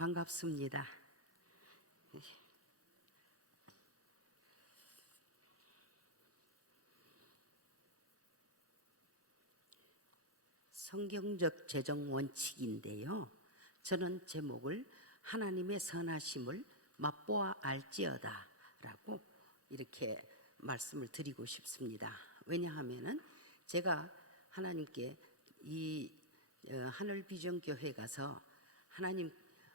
반갑습니다. 성경적 재정 원칙인데요. 저는 제목을 하나님의 선하심을 맛보아 알지어다 라고 이렇게 말씀을 드리고 싶습니다. 왜냐하면은 제가 하나님께 이 하늘비전교회 가서 하나님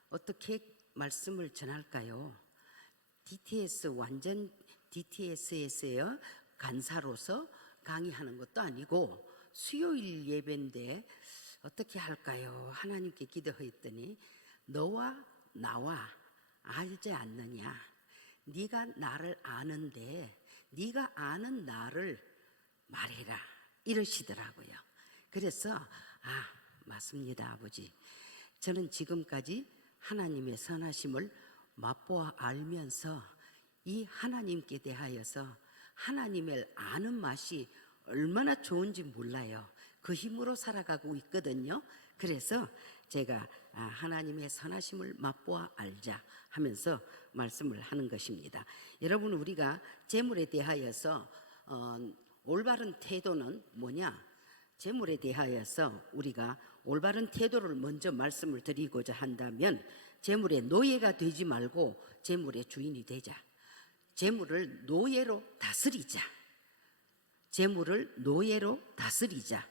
어떻게 말씀을 전할까요? DTS 완전 DTS에서요 간사로서 강의하는 것도 아니고 수요일 예배인데 어떻게 할까요? 하나님께 기도했더니 너와 나와 알지 않느냐? 네가 나를 아는데 네가 아는 나를 말해라 이러시더라고요. 그래서 맞습니다 아버지. 저는 지금까지 하나님의 선하심을 맛보아 알면서 이 하나님께 대하여서 하나님을 아는 맛이 얼마나 좋은지 몰라요. 그 힘으로 살아가고 있거든요. 그래서 제가 하나님의 선하심을 맛보아 알자 하면서 말씀을 하는 것입니다. 여러분, 우리가 재물에 대하여서 올바른 태도는 뭐냐? 재물에 대하여서 우리가 올바른 태도를 먼저 말씀을 드리고자 한다면 재물의 노예가 되지 말고 재물의 주인이 되자. 재물을 노예로 다스리자. 재물을 노예로 다스리자.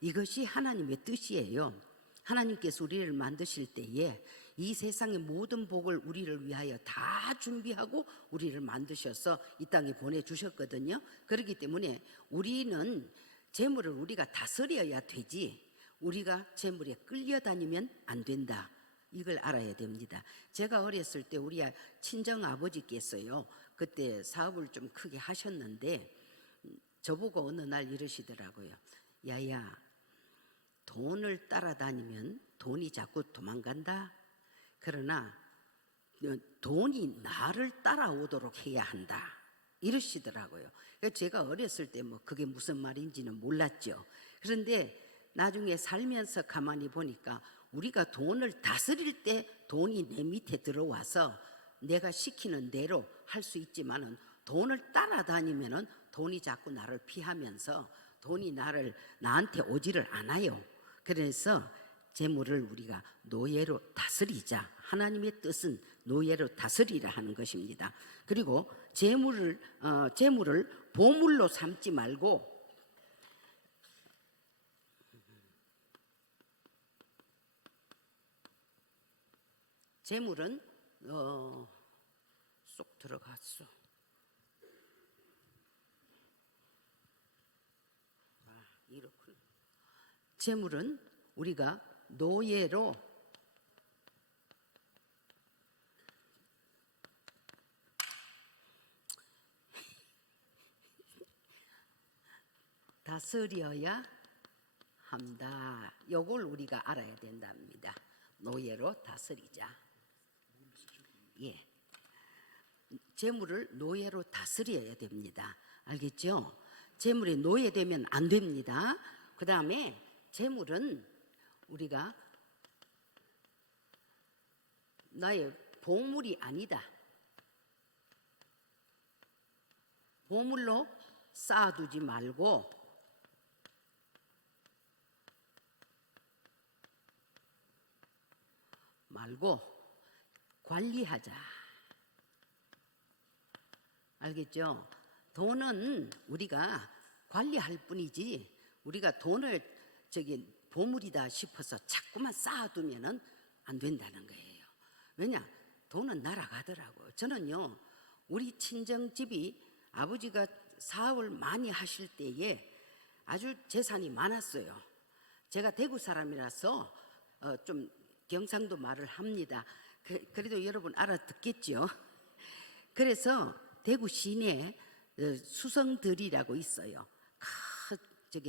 이것이 하나님의 뜻이에요. 하나님께서 우리를 만드실 때에 이 세상의 모든 복을 우리를 위하여 다 준비하고 우리를 만드셔서 이 땅에 보내주셨거든요. 그렇기 때문에 우리는 재물을 우리가 다스려야 되지 우리가 재물에 끌려다니면 안 된다. 이걸 알아야 됩니다. 제가 어렸을 때 우리 친정 아버지께서요 그때 사업을 좀 크게 하셨는데 저보고 어느 날 이러시더라고요. 야야, 돈을 따라다니면 돈이 자꾸 도망간다. 그러나 돈이 나를 따라오도록 해야 한다. 이러시더라고요. 제가 어렸을 때 뭐 그게 무슨 말인지는 몰랐죠. 그런데 나중에 살면서 가만히 보니까 우리가 돈을 다스릴 때 돈이 내 밑에 들어와서 내가 시키는 대로 할 수 있지만은 돈을 따라다니면은 돈이 자꾸 나를 피하면서 돈이 나한테 오지를 않아요. 그래서 재물을 우리가 노예로 다스리자. 하나님의 뜻은 노예로 다스리라 하는 것입니다. 그리고 재물을 보물로 삼지 말고 재물은 쏙 들어갔어. 이렇군. 재물은 우리가 노예로 다스려야 한다. 이걸 우리가 알아야 된답니다. 노예로 다스리자. 예, 재물을 노예로 다스려야 됩니다. 알겠죠? 재물에 노예되면 안 됩니다. 그 다음에 재물은 우리가 나의 보물이 아니다. 보물로 쌓아두지 말고 관리하자. 알겠죠? 돈은 우리가 관리할 뿐이지 우리가 돈을 보물이다 싶어서 자꾸만 쌓아두면은 안 된다는 거예요. 왜냐? 돈은 날아가더라고요. 저는요 우리 친정집이 아버지가 사업을 많이 하실 때에 아주 재산이 많았어요. 제가 대구 사람이라서 좀 경상도 말을 합니다. 그래도 여러분 알아듣겠죠? 그래서 대구 시내에 수성들이라고 있어요.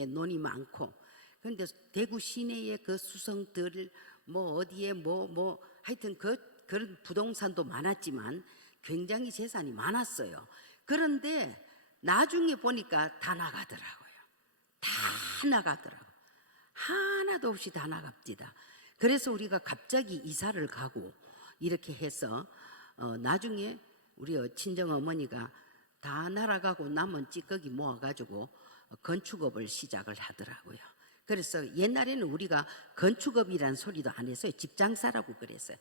논이 많고. 그런데 대구 시내에 그 수성들 어디에 하여튼 그런 부동산도 많았지만 굉장히 재산이 많았어요. 그런데 나중에 보니까 다 나가더라고요. 다 나가더라고요. 하나도 없이 다 나갑니다. 그래서 우리가 갑자기 이사를 가고 이렇게 해서 나중에 우리 친정 어머니가 다 날아가고 남은 찌꺼기 모아가지고 건축업을 시작을 하더라고요. 그래서 옛날에는 우리가 건축업이라는 소리도 안 했어요. 집장사라고 그랬어요.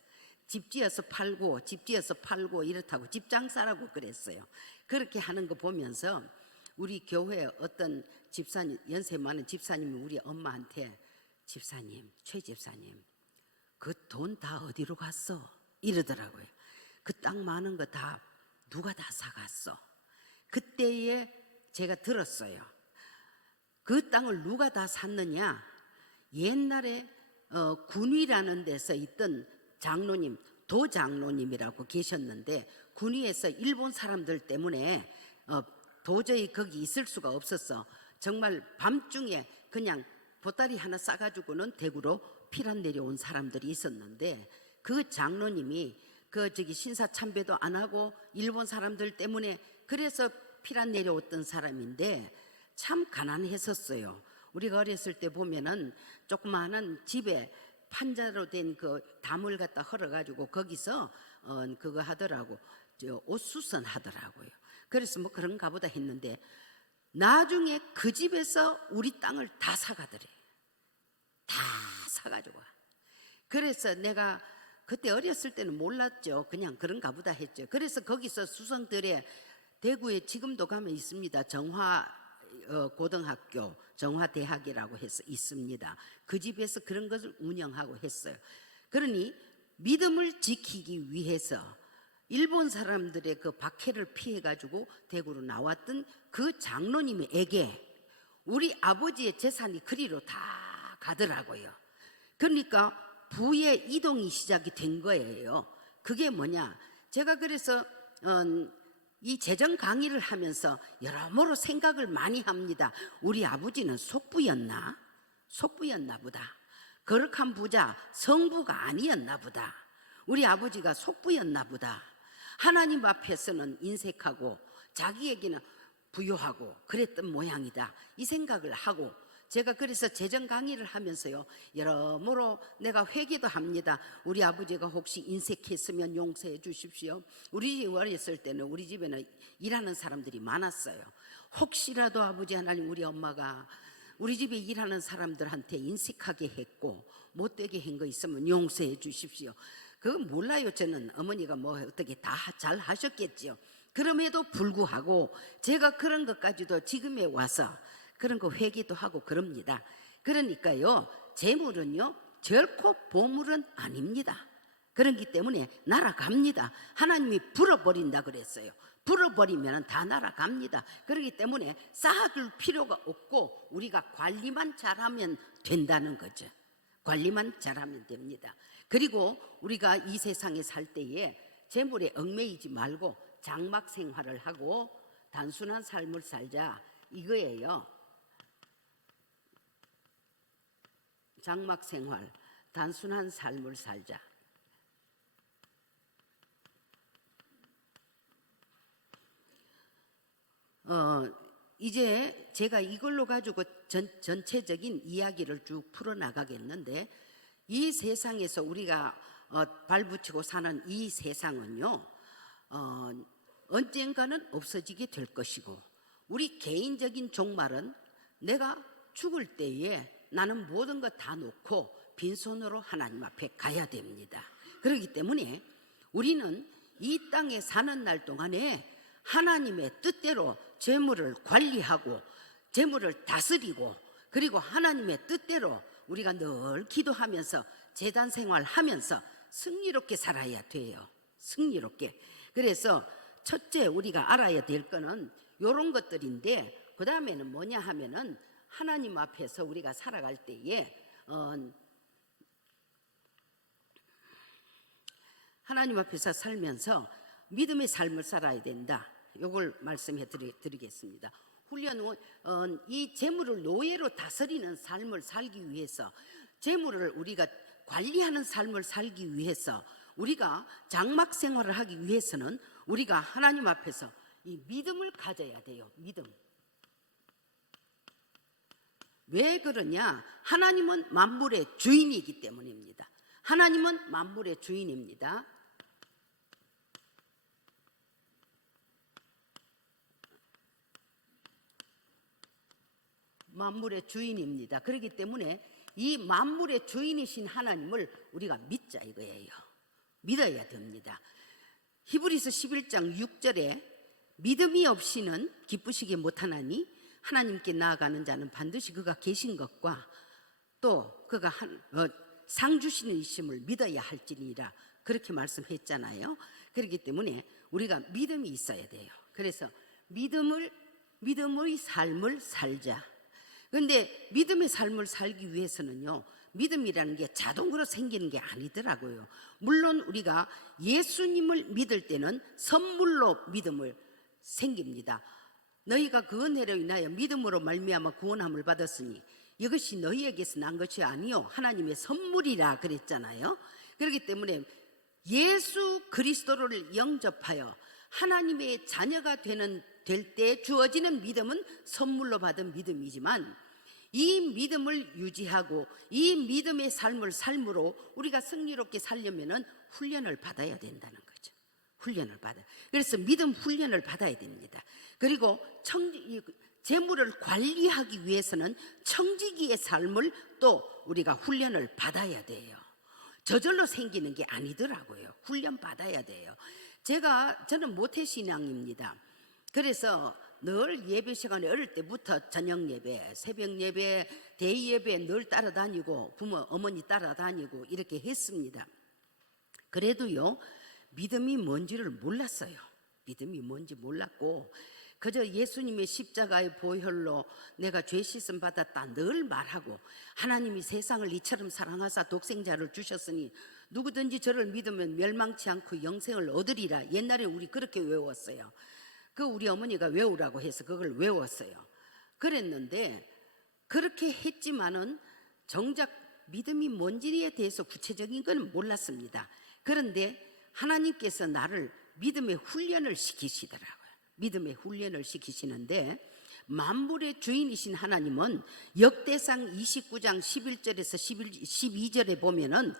집 지어서 팔고 이렇다고 집장사라고 그랬어요. 그렇게 하는 거 보면서 우리 교회 어떤 집사님, 연세 많은 집사님이 우리 엄마한테 집사님, 최 집사님, 그 돈 다 어디로 갔어? 이러더라고요. 그 땅 많은 거 다 누가 다 사갔어? 그때에 제가 들었어요. 그 땅을 누가 다 샀느냐? 옛날에 군위라는 데서 있던 장로님, 도장로님이라고 계셨는데 군위에서 일본 사람들 때문에 도저히 거기 있을 수가 없었어. 정말 밤중에 그냥 보따리 하나 싸가지고는 대구로 피란 내려온 사람들이 있었는데 그 장로님이 신사 참배도 안 하고 일본 사람들 때문에 그래서 피란 내려왔던 사람인데 참 가난했었어요. 우리가 어렸을 때 보면은 조그마한 집에 판자로 된 그 담을 갖다 헐어가지고 거기서 그거 하더라고, 옷수선 하더라고요. 그래서 뭐 그런가 보다 했는데 나중에 그 집에서 우리 땅을 다 사가더래. 다 사가지고. 그래서 내가 그때 어렸을 때는 몰랐죠. 그냥 그런가 보다 했죠. 그래서 거기서 수성들에 대구에 지금도 가면 있습니다. 정화 고등학교, 정화대학이라고 해서 있습니다. 그 집에서 그런 것을 운영하고 했어요. 그러니 믿음을 지키기 위해서 일본 사람들의 그 박해를 피해가지고 대구로 나왔던 그 장로님에게 우리 아버지의 재산이 그리로 다 가더라고요. 그러니까 부의 이동이 시작이 된 거예요. 그게 뭐냐? 제가 그래서 이 재정 강의를 하면서 여러모로 생각을 많이 합니다. 우리 아버지는 속부였나? 속부였나 보다. 거룩한 부자, 성부가 아니었나 보다. 우리 아버지가 속부였나 보다. 하나님 앞에서는 인색하고 자기에게는 부요하고 그랬던 모양이다. 이 생각을 하고 제가 그래서 재정 강의를 하면서요 여러모로 내가 회개도 합니다. 우리 아버지가 혹시 인색했으면 용서해 주십시오. 우리 집 어렸을 때는 우리 집에는 일하는 사람들이 많았어요. 혹시라도 아버지 하나님 우리 엄마가 우리 집에 일하는 사람들한테 인색하게 했고 못되게 한 거 있으면 용서해 주십시오. 그거 몰라요. 저는 어머니가 뭐 어떻게 다 잘 하셨겠죠. 그럼에도 불구하고 제가 그런 것까지도 지금에 와서 그런 거 회개도 하고 그럽니다. 그러니까요 재물은요 결코 보물은 아닙니다. 그렇기 때문에 날아갑니다. 하나님이 불어버린다 그랬어요. 불어버리면 다 날아갑니다. 그렇기 때문에 쌓아둘 필요가 없고 우리가 관리만 잘하면 된다는 거죠. 관리만 잘하면 됩니다. 그리고 우리가 이 세상에 살 때에 재물에 얽매이지 말고 장막 생활을 하고 단순한 삶을 살자 이거예요. 장막 생활, 단순한 삶을 살자. 이제 제가 이걸로 가지고 전체적인 이야기를 쭉 풀어나가겠는데 이 세상에서 우리가 발붙이고 사는 이 세상은요 언젠가는 없어지게 될 것이고 우리 개인적인 종말은 내가 죽을 때에 나는 모든 것 다 놓고 빈손으로 하나님 앞에 가야 됩니다. 그렇기 때문에 우리는 이 땅에 사는 날 동안에 하나님의 뜻대로 재물을 관리하고 재물을 다스리고 그리고 하나님의 뜻대로 우리가 늘 기도하면서 제단 생활하면서 승리롭게 살아야 돼요. 승리롭게. 그래서 첫째 우리가 알아야 될 거는 이런 것들인데 그 다음에는 뭐냐 하면은 하나님 앞에서 우리가 살아갈 때에 하나님 앞에서 살면서 믿음의 삶을 살아야 된다. 이걸 말씀해 드리겠습니다. 훈련은 이 재물을 노예로 다스리는 삶을 살기 위해서 재물을 우리가 관리하는 삶을 살기 위해서 우리가 장막 생활을 하기 위해서는 우리가 하나님 앞에서 이 믿음을 가져야 돼요. 믿음. 왜 그러냐? 하나님은 만물의 주인이기 때문입니다. 하나님은 만물의 주인입니다. 만물의 주인입니다. 그렇기 때문에 이 만물의 주인이신 하나님을 우리가 믿자 이거예요. 믿어야 됩니다. 히브리서 11장 6절에 믿음이 없이는 기쁘시게 못하나니 하나님께 나아가는 자는 반드시 그가 계신 것과 또 그가 상 주시는 이심을 믿어야 할지니라 그렇게 말씀했잖아요. 그렇기 때문에 우리가 믿음이 있어야 돼요. 그래서 믿음의 삶을 살자. 그런데 믿음의 삶을 살기 위해서는요, 믿음이라는 게 자동으로 생기는 게 아니더라고요. 물론 우리가 예수님을 믿을 때는 선물로 믿음을 생깁니다. 너희가 그 은혜로 인하여 믿음으로 말미암아 구원함을 받았으니 이것이 너희에게서 난 것이 아니요 하나님의 선물이라 그랬잖아요. 그렇기 때문에 예수 그리스도를 영접하여 하나님의 자녀가 될 때 주어지는 믿음은 선물로 받은 믿음이지만 이 믿음을 유지하고 이 믿음의 삶을 삶으로 우리가 승리롭게 살려면은 훈련을 받아야 된다는 거죠. 훈련을 받아요. 그래서 믿음 훈련을 받아야 됩니다. 그리고 재물을 관리하기 위해서는 청지기의 삶을 또 우리가 훈련을 받아야 돼요. 저절로 생기는 게 아니더라고요. 훈련 받아야 돼요. 저는 모태신앙입니다. 그래서 늘 예배 시간에 어릴 때부터 저녁 예배, 새벽 예배, 대의 예배 늘 따라다니고 어머니 따라다니고 이렇게 했습니다. 그래도요, 믿음이 뭔지를 몰랐어요. 믿음이 뭔지 몰랐고 그저 예수님의 십자가의 보혈로 내가 죄 씻음 받았다 늘 말하고 하나님이 세상을 이처럼 사랑하사 독생자를 주셨으니 누구든지 저를 믿으면 멸망치 않고 영생을 얻으리라. 옛날에 우리 그렇게 외웠어요. 우리 어머니가 외우라고 해서 그걸 외웠어요. 그랬는데 그렇게 했지만은 정작 믿음이 뭔지에 대해서 구체적인 건 몰랐습니다. 그런데 하나님께서 나를 믿음의 훈련을 시키시더라고요. 믿음의 훈련을 시키시는데 만물의 주인이신 하나님은 역대상 29장 11절에서 12절에 보면은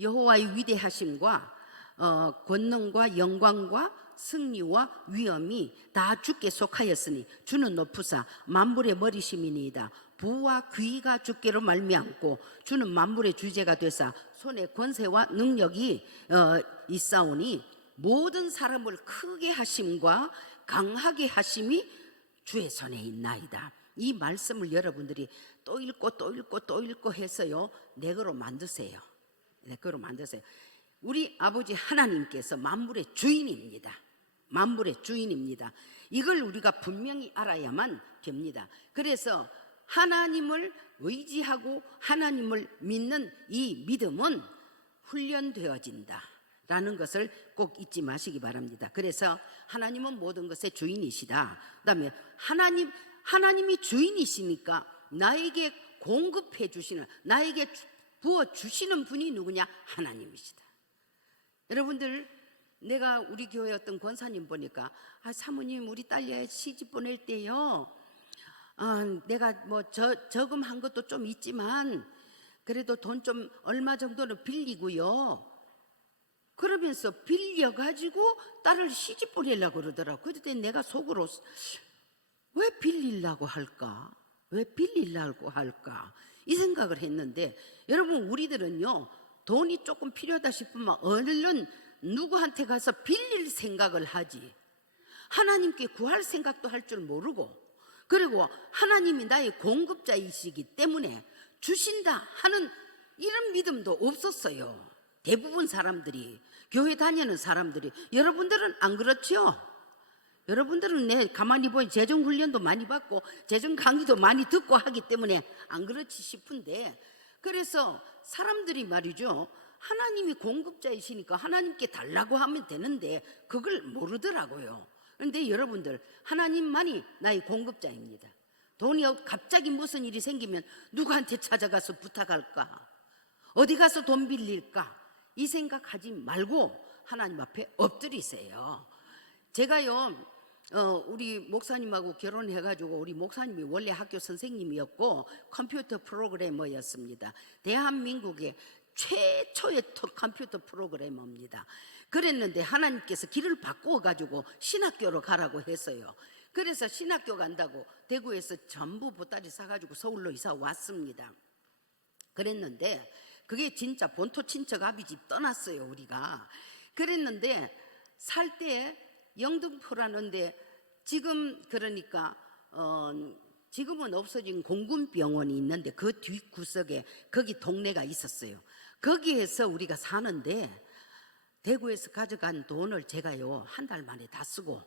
여호와의 위대하심과 권능과 영광과 승리와 위엄이 다 주께 속하였으니 주는 높으사 만물의 머리심이니이다. 부와 귀가 주께로 말미암고 주는 만물의 주제가 되사 손에 권세와 능력이 있사오니 모든 사람을 크게 하심과 강하게 하심이 주의 손에 있나이다. 이 말씀을 여러분들이 또 읽고 또 읽고 또 읽고 해서요 내 거로 만드세요. 내 거로 만드세요. 우리 아버지 하나님께서 만물의 주인입니다. 만물의 주인입니다. 이걸 우리가 분명히 알아야만 됩니다. 그래서 하나님을 의지하고 하나님을 믿는 이 믿음은 훈련되어진다 라는 것을 꼭 잊지 마시기 바랍니다. 그래서 하나님은 모든 것의 주인이시다. 그 다음에 하나님이 주인이시니까 나에게 공급해 주시는, 나에게 부어주시는 분이 누구냐? 하나님이시다. 여러분들, 내가 우리 교회 어떤 권사님 보니까 사모님 우리 딸 시집 보낼 때요 내가 뭐 저금한 것도 좀 있지만 그래도 돈 좀 얼마 정도는 빌리고요 그러면서 빌려가지고 딸을 시집 보내려고 그러더라고. 그때 내가 속으로 왜 빌리려고 할까? 왜 빌리려고 할까? 이 생각을 했는데 여러분 우리들은요 돈이 조금 필요하다 싶으면 얼른 누구한테 가서 빌릴 생각을 하지 하나님께 구할 생각도 할 줄 모르고 그리고 하나님이 나의 공급자이시기 때문에 주신다 하는 이런 믿음도 없었어요. 대부분 사람들이 교회 다니는 사람들이. 여러분들은 안 그렇죠? 여러분들은 내 가만히 보니 재정훈련도 많이 받고 재정 강의도 많이 듣고 하기 때문에 안 그렇지 싶은데 그래서 사람들이 말이죠 하나님이 공급자이시니까 하나님께 달라고 하면 되는데 그걸 모르더라고요. 그런데 여러분들 하나님만이 나의 공급자입니다. 돈이 갑자기 무슨 일이 생기면 누구한테 찾아가서 부탁할까? 어디 가서 돈 빌릴까? 이 생각하지 말고 하나님 앞에 엎드리세요. 제가요 우리 목사님하고 결혼해가지고 우리 목사님이 원래 학교 선생님이었고 컴퓨터 프로그래머였습니다. 대한민국의 최초의 컴퓨터 프로그래머입니다. 그랬는데 하나님께서 길을 바꾸어가지고 신학교로 가라고 했어요. 그래서 신학교 간다고 대구에서 전부 보따리 사가지고 서울로 이사 왔습니다. 그랬는데 그게 진짜 본토 친척 아비집 떠났어요 우리가. 그랬는데 살 때 영등포라는데 지금 그러니까 지금은 없어진 공군병원이 있는데 그 뒷구석에 거기 동네가 있었어요. 거기에서 우리가 사는데 대구에서 가져간 돈을 제가요 한 달 만에 다 쓰고,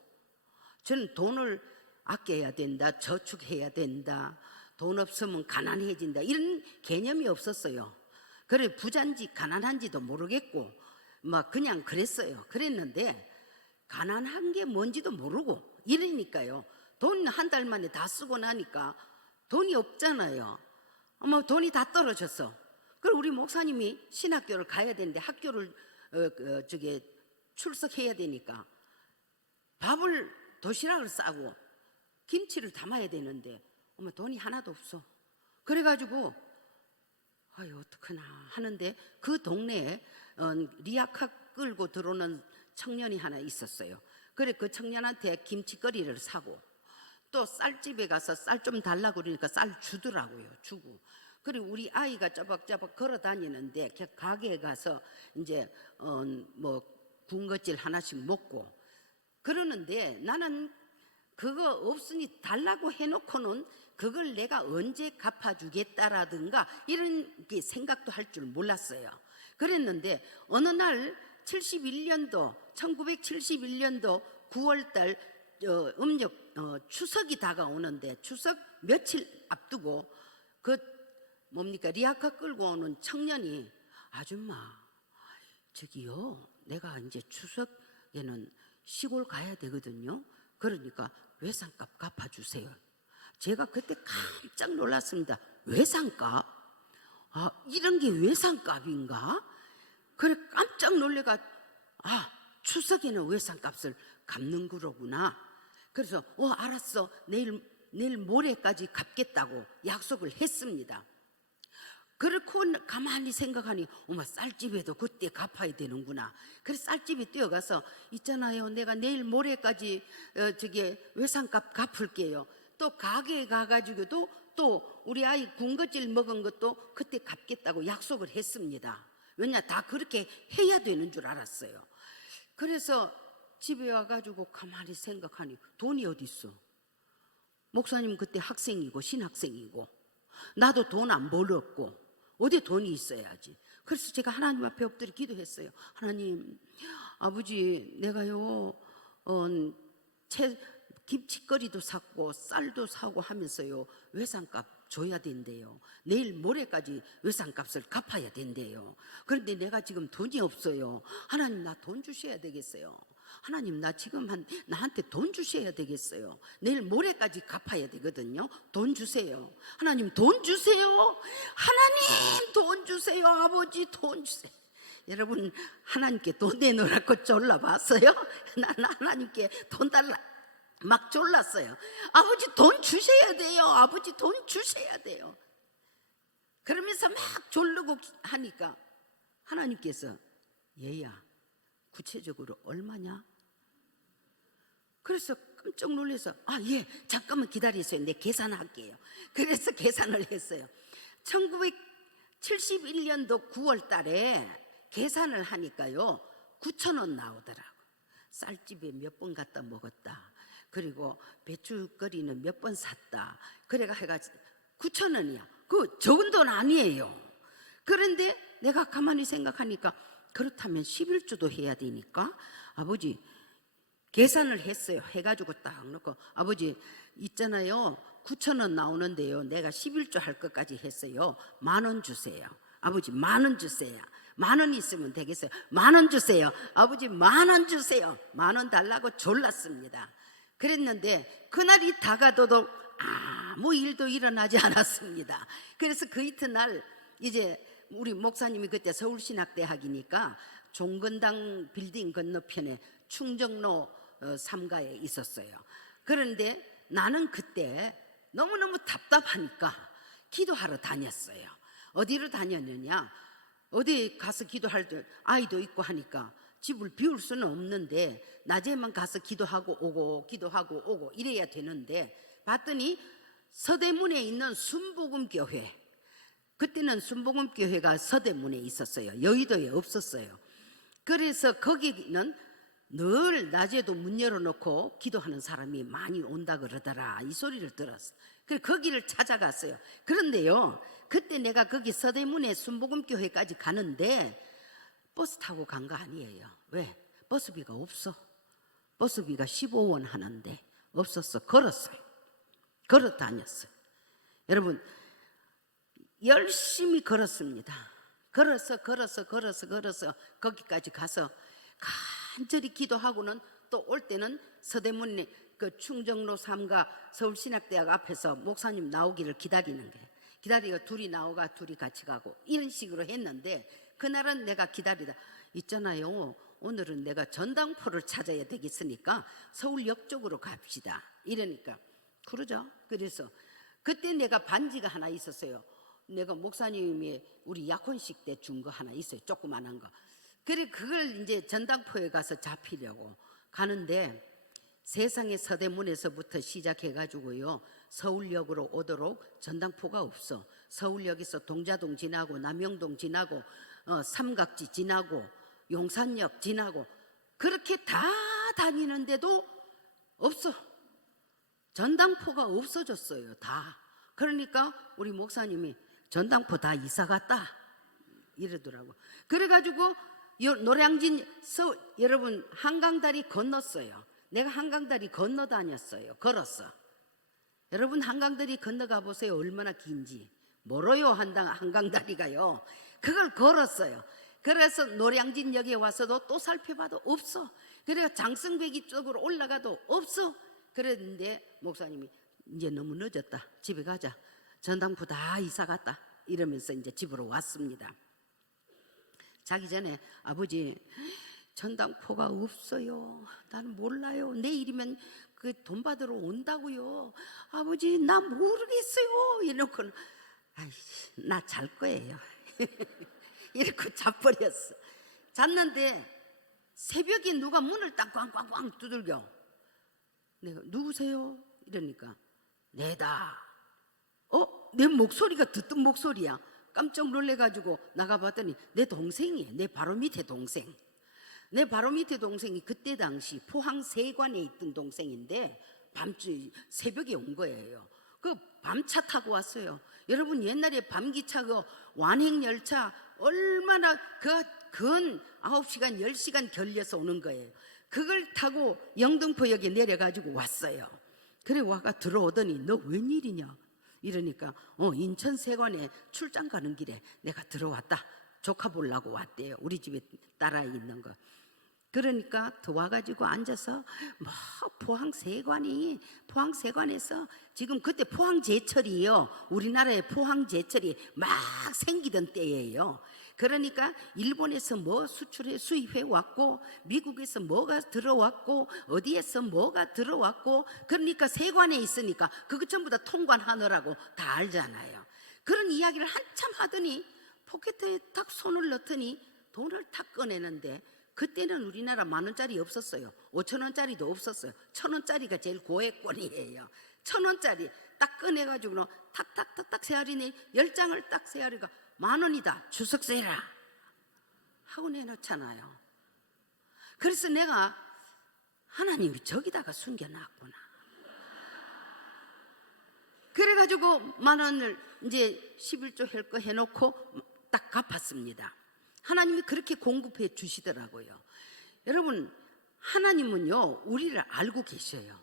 저는 돈을 아껴야 된다, 저축해야 된다, 돈 없으면 가난해진다 이런 개념이 없었어요. 그래 부잔지 가난한지도 모르겠고 막 그냥 그랬어요. 그랬는데 가난한 게 뭔지도 모르고 이러니까요 돈 한 달 만에 다 쓰고 나니까 돈이 없잖아요. 돈이 다 떨어졌어. 그리고 우리 목사님이 신학교를 가야 되는데 학교를 출석해야 되니까 밥을 도시락을 싸고 김치를 담아야 되는데 돈이 하나도 없어. 그래가지고 아유 어떡하나 하는데 그 동네에 리아카 끌고 들어오는 청년이 하나 있었어요. 그래 그 청년한테 김치거리를 사고 또 쌀집에 가서 쌀 좀 달라고 그러니까 쌀 주더라고요. 주고 그리고 우리 아이가 짜박짜박 걸어 다니는데 가게에 가서 이제 군것질 하나씩 먹고 그러는데 나는 그거 없으니 달라고 해놓고는 그걸 내가 언제 갚아주겠다라든가 이런 생각도 할 줄 몰랐어요. 그랬는데 어느 날 1971년도 9월달 음력 추석이 다가오는데 추석 며칠 앞두고 그 리아카 끌고 오는 청년이 아줌마 저기요 내가 이제 추석에는 시골 가야 되거든요. 그러니까 외상값 갚아주세요. 제가 그때 깜짝 놀랐습니다. 외상값? 이런 게 외상값인가? 그래 깜짝 놀래가 추석에는 외상값을 갚는 거로구나. 그래서 알았어 내일 모레까지 갚겠다고 약속을 했습니다. 그렇고 가만히 생각하니 쌀집에도 그때 갚아야 되는구나. 그래서 쌀집에 뛰어가서 있잖아요 내가 내일 모레까지 외상값 갚을게요. 또 가게에 가가지고도 또 우리 아이 군것질 먹은 것도 그때 갚겠다고 약속을 했습니다. 왜냐 다 그렇게 해야 되는 줄 알았어요. 그래서 집에 와가지고 가만히 생각하니 돈이 어디 있어? 목사님 그때 학생이고 신학생이고 나도 돈 안 벌었고 어디 돈이 있어야지. 그래서 제가 하나님 앞에 엎드려 기도했어요. 하나님 아버지 내가요 김치거리도 샀고 쌀도 사고 하면서요 외상값 줘야 된대요. 내일 모레까지 외상값을 갚아야 된대요. 그런데 내가 지금 돈이 없어요. 하나님 나 돈 주셔야 되겠어요. 하나님 나 지금 나한테 돈 주셔야 되겠어요. 내일 모레까지 갚아야 되거든요. 돈 주세요. 하나님 돈 주세요. 하나님 돈 주세요. 아버지 돈 주세요. 여러분 하나님께 돈 내놓으라고 졸라봤어요? 나는 하나님께 돈 달라 막 졸랐어요. 아버지 돈 주셔야 돼요. 아버지 돈 주셔야 돼요. 그러면서 막 졸르고 하니까 하나님께서 얘야 구체적으로 얼마냐? 그래서 깜짝 놀라서 예 잠깐만 기다리세요. 내 계산할게요. 그래서 계산을 했어요. 1971년도 9월 달에 계산을 하니까요 9,000원 나오더라고. 쌀집에 몇 번 갖다 먹었다. 그리고 배추거리는 몇 번 샀다. 그래가 해가지고 9,000원이야. 그 적은 돈 아니에요. 그런데 내가 가만히 생각하니까 그렇다면 11조도 해야 되니까 아버지 계산을 했어요. 해가지고 딱 놓고 아버지 있잖아요 9,000원 나오는데요 내가 11조 할 것까지 했어요. 10,000원 주세요. 아버지 10,000원 주세요. 10,000원 있으면 되겠어요. 10,000원 주세요. 아버지 10,000원 주세요. 10,000원 달라고 졸랐습니다. 그랬는데 그날이 다가도록 아무 일도 일어나지 않았습니다. 그래서 그 이튿날 이제 우리 목사님이 그때 서울신학대학이니까 종건당 빌딩 건너편에 충정로 3가에 있었어요. 그런데 나는 그때 너무너무 답답하니까 기도하러 다녔어요. 어디로 다녔느냐? 어디 가서 기도할 때 아이도 있고 하니까 집을 비울 수는 없는데 낮에만 가서 기도하고 오고 이래야 되는데 봤더니 서대문에 있는 순복음교회, 그때는 순복음교회가 서대문에 있었어요. 여의도에 없었어요. 그래서 거기는 늘 낮에도 문 열어놓고 기도하는 사람이 많이 온다 그러더라. 이 소리를 들었어. 그래서 거기를 찾아갔어요. 그런데요, 그때 내가 거기 서대문에 순복음교회까지 가는데 버스 타고 간 거 아니에요. 왜? 버스비가 없어. 버스비가 15원 하는데 없었어. 걸었어요. 걸어 다녔어요. 여러분, 열심히 걸었습니다. 걸어서 거기까지 가서 간절히 기도하고는 또 올 때는 서대문에 그 충정로 3가 서울신학대학 앞에서 목사님 나오기를 기다리는 거예요. 기다리고 둘이 나오가 둘이 같이 가고 이런 식으로 했는데, 그날은 내가 기다리다 있잖아요, 오늘은 내가 전당포를 찾아야 되겠으니까 서울역 쪽으로 갑시다 이러니까 그러죠. 그래서 그때 내가 반지가 하나 있었어요. 내가 목사님이 우리 약혼식 때 준 거 하나 있어요. 조그만한 거. 그래 그걸 이제 전당포에 가서 잡히려고 가는데, 세상의 서대문에서부터 시작해가지고요, 서울역으로 오도록 전당포가 없어. 서울역에서 동자동 지나고 남영동 지나고 삼각지 지나고 용산역 지나고 그렇게 다 다니는데도 없어. 전당포가 없어졌어요. 다. 그러니까 우리 목사님이 전당포 다 이사 갔다 이러더라고. 그래가지고 노량진 여러분 한강다리 건넜어요. 내가 한강다리 건너 다녔어요. 걸었어. 여러분 한강다리 건너가 보세요. 얼마나 긴지. 멀어요. 한강다리가요. 그걸 걸었어요. 그래서 노량진역에 와서도 또 살펴봐도 없어. 그래가 장승배기 쪽으로 올라가도 없어. 그랬는데 목사님이 이제 너무 늦었다. 집에 가자. 전당포 다 이사 갔다. 이러면서 이제 집으로 왔습니다. 자기 전에 아버지 전당포가 없어요. 나는 몰라요. 내일이면 그 돈 받으러 온다고요. 아버지 나 모르겠어요. 이러고는 나 잘 거예요. 이렇게 자버렸어. 잤는데 새벽에 누가 문을 딱 꽝꽝꽝 두들겨. 내가 누구세요? 이러니까 내다. 내 목소리가 듣던 목소리야. 깜짝 놀래가지고 나가봤더니 내 동생이에요. 내 바로 밑에 동생. 내 바로 밑에 동생이 그때 당시 포항 세관에 있던 동생인데 새벽에 온 거예요. 그 밤차 타고 왔어요. 여러분 옛날에 밤기차 그 완행열차 얼마나 근 9시간 10시간 걸려서 오는 거예요. 그걸 타고 영등포역에 내려가지고 왔어요. 그래 와가 들어오더니 너 웬일이냐 이러니까 인천 세관에 출장 가는 길에 내가 들어왔다. 조카 보려고 왔대요. 우리 집에 딸아이 있는 거. 그러니까 더 와가지고 앉아서 포항 세관에서 지금 그때 포항 제철이에요. 우리나라에 포항 제철이 막 생기던 때예요. 그러니까 일본에서 뭐 수입해 왔고 미국에서 뭐가 들어왔고 어디에서 뭐가 들어왔고, 그러니까 세관에 있으니까 그것 전부 다 통관하느라고 다 알잖아요. 그런 이야기를 한참 하더니 포켓에 탁 손을 넣더니 돈을 탁 꺼내는데, 그때는 우리나라 10,000원짜리 없었어요. 5,000원짜리도 없었어요. 1,000원짜리가 제일 고액권이에요. 1,000원짜리 딱 꺼내가지고 탁탁탁탁 세알이네. 10장을 딱 세알이가 10,000원이다. 주석 세라 하고 내놓잖아요. 그래서 내가 하나님이 저기다가 숨겨놨구나. 그래가지고 10,000원을 이제 11조 할 거 해놓고 딱 갚았습니다. 하나님이 그렇게 공급해 주시더라고요. 여러분 하나님은요 우리를 알고 계셔요.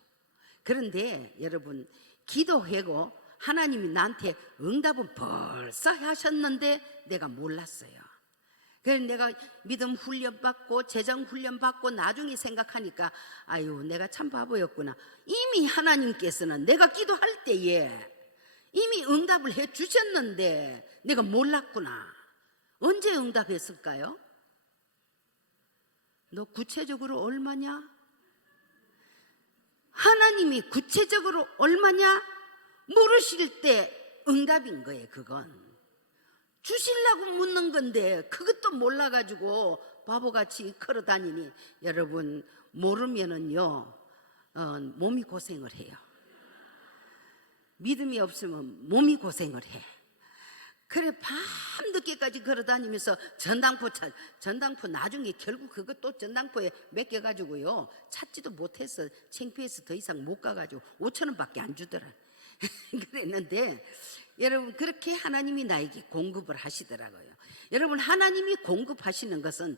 그런데 여러분 기도하고 하나님이 나한테 응답은 벌써 하셨는데 내가 몰랐어요. 그래서 내가 믿음 훈련 받고 재정 훈련 받고 나중에 생각하니까 아유 내가 참 바보였구나. 이미 하나님께서는 내가 기도할 때에 이미 응답을 해 주셨는데 내가 몰랐구나. 언제 응답했을까요? 너 구체적으로 얼마냐? 하나님이 구체적으로 얼마냐? 물으실 때 응답인 거예요. 그건 주실라고 묻는 건데 그것도 몰라가지고 바보같이 걸어 다니니 여러분 모르면은요 몸이 고생을 해요. 믿음이 없으면 몸이 고생을 해. 그래 밤늦게까지 걸어 다니면서 전당포 나중에 결국 그것도 전당포에 맡겨가지고요 찾지도 못해서 창피해서 더 이상 못 가가지고 5,000원밖에 안 주더라. 그랬는데 여러분 그렇게 하나님이 나에게 공급을 하시더라고요. 여러분 하나님이 공급하시는 것은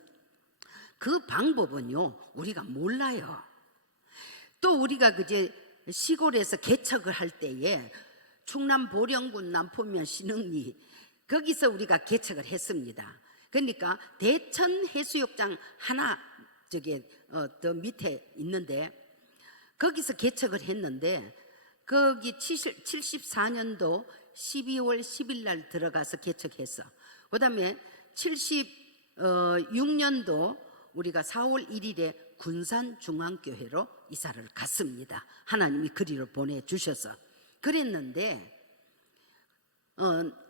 그 방법은요 우리가 몰라요. 또 우리가 그제 시골에서 개척을 할 때에 충남 보령군 남포면 신흥리 거기서 우리가 개척을 했습니다. 그러니까 대천 해수욕장 하나 저기 더 밑에 있는데 거기서 개척을 했는데 거기 74년도 12월 10일 날 들어가서 개척했어. 그 다음에 76년도 우리가 4월 1일에 군산중앙교회로 이사를 갔습니다. 하나님이 그리로 보내주셔서 그랬는데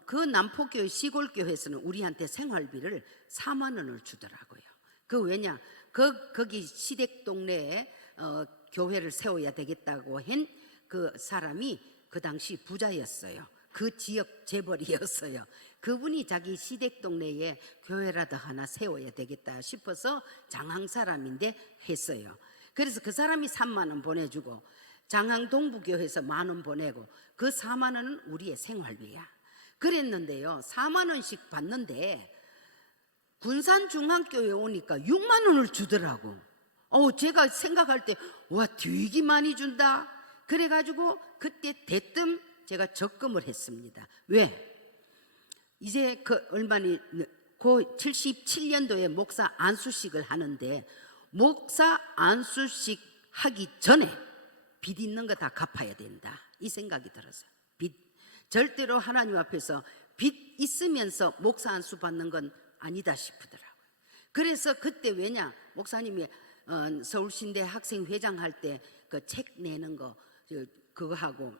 그 남포교회 시골교회에서는 우리한테 생활비를 4만 원을 주더라고요. 그 왜냐 거기 시댁동네에 교회를 세워야 되겠다고 한 그 사람이 그 당시 부자였어요. 그 지역 재벌이었어요. 그분이 자기 시댁동네에 교회라도 하나 세워야 되겠다 싶어서 장항 사람인데 했어요. 그래서 그 사람이 3만 원 보내주고 장항 동부교회에서 1만 원 보내고 그 4만 원은 우리의 생활비야. 그랬는데요 4만 원씩 받는데 군산중앙교회 오니까 6만 원을 주더라고. 제가 생각할 때 와 되게 많이 준다. 그래가지고 그때 대뜸 제가 적금을 했습니다. 왜? 이제 그 77년도에 목사 안수식을 하는데 목사 안수식 하기 전에 빚 있는 거 다 갚아야 된다 이 생각이 들었어요. 빚 절대로 하나님 앞에서 빚 있으면서 목사 안수 받는 건 아니다 싶더라고요. 그래서 그때 왜냐 목사님이 서울신대 학생회장 할 때 그 책 내는 거 그거 하고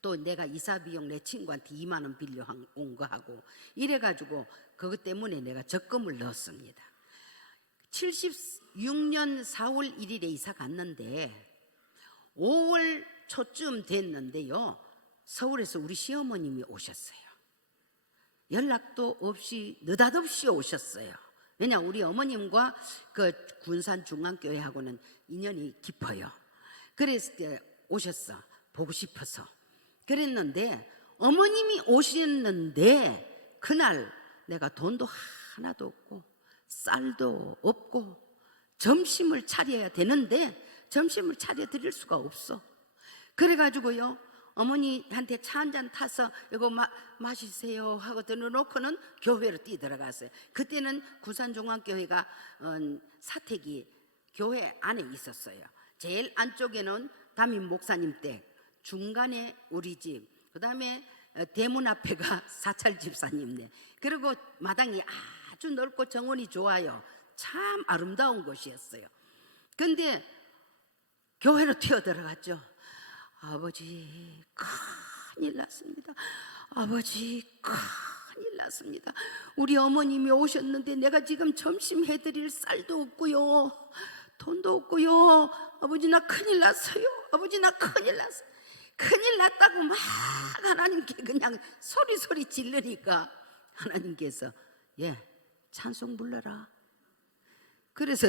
또 내가 이사 비용 내 친구한테 2만 원 빌려 온 거 하고 이래가지고 그것 때문에 내가 적금을 넣었습니다. 76년 4월 1일에 이사 갔는데 5월 초쯤 됐는데요 서울에서 우리 시어머님이 오셨어요. 연락도 없이 느닷없이 오셨어요. 왜냐 우리 어머님과 그 군산중앙교회하고는 인연이 깊어요. 그래서 오셨어. 보고 싶어서. 그랬는데 어머님이 오셨는데 그날 내가 돈도 하나도 없고 쌀도 없고 점심을 차려야 되는데 점심을 차려 드릴 수가 없어. 그래가지고요 어머니한테 차 한잔 타서 이거 마시세요 하고 들어놓고는 교회로 뛰어들어갔어요. 그때는 군산중앙교회가 사택이 교회 안에 있었어요. 제일 안쪽에는 담임 목사님 댁, 중간에 우리 집, 그 다음에 대문 앞에가 사찰 집사님 네. 그리고 마당이 아주 넓고 정원이 좋아요. 참 아름다운 곳이었어요. 근데 교회로 튀어들어갔죠. 아버지 큰일 났습니다. 아버지 큰일 났습니다. 우리 어머님이 오셨는데 내가 지금 점심 해드릴 쌀도 없고요 돈도 없고요. 아버지 나 큰일 났어요. 아버지 나 큰일 났어요. 큰일 났다고 막 하나님께 그냥 소리 지르니까 하나님께서 찬송 불러라. 그래서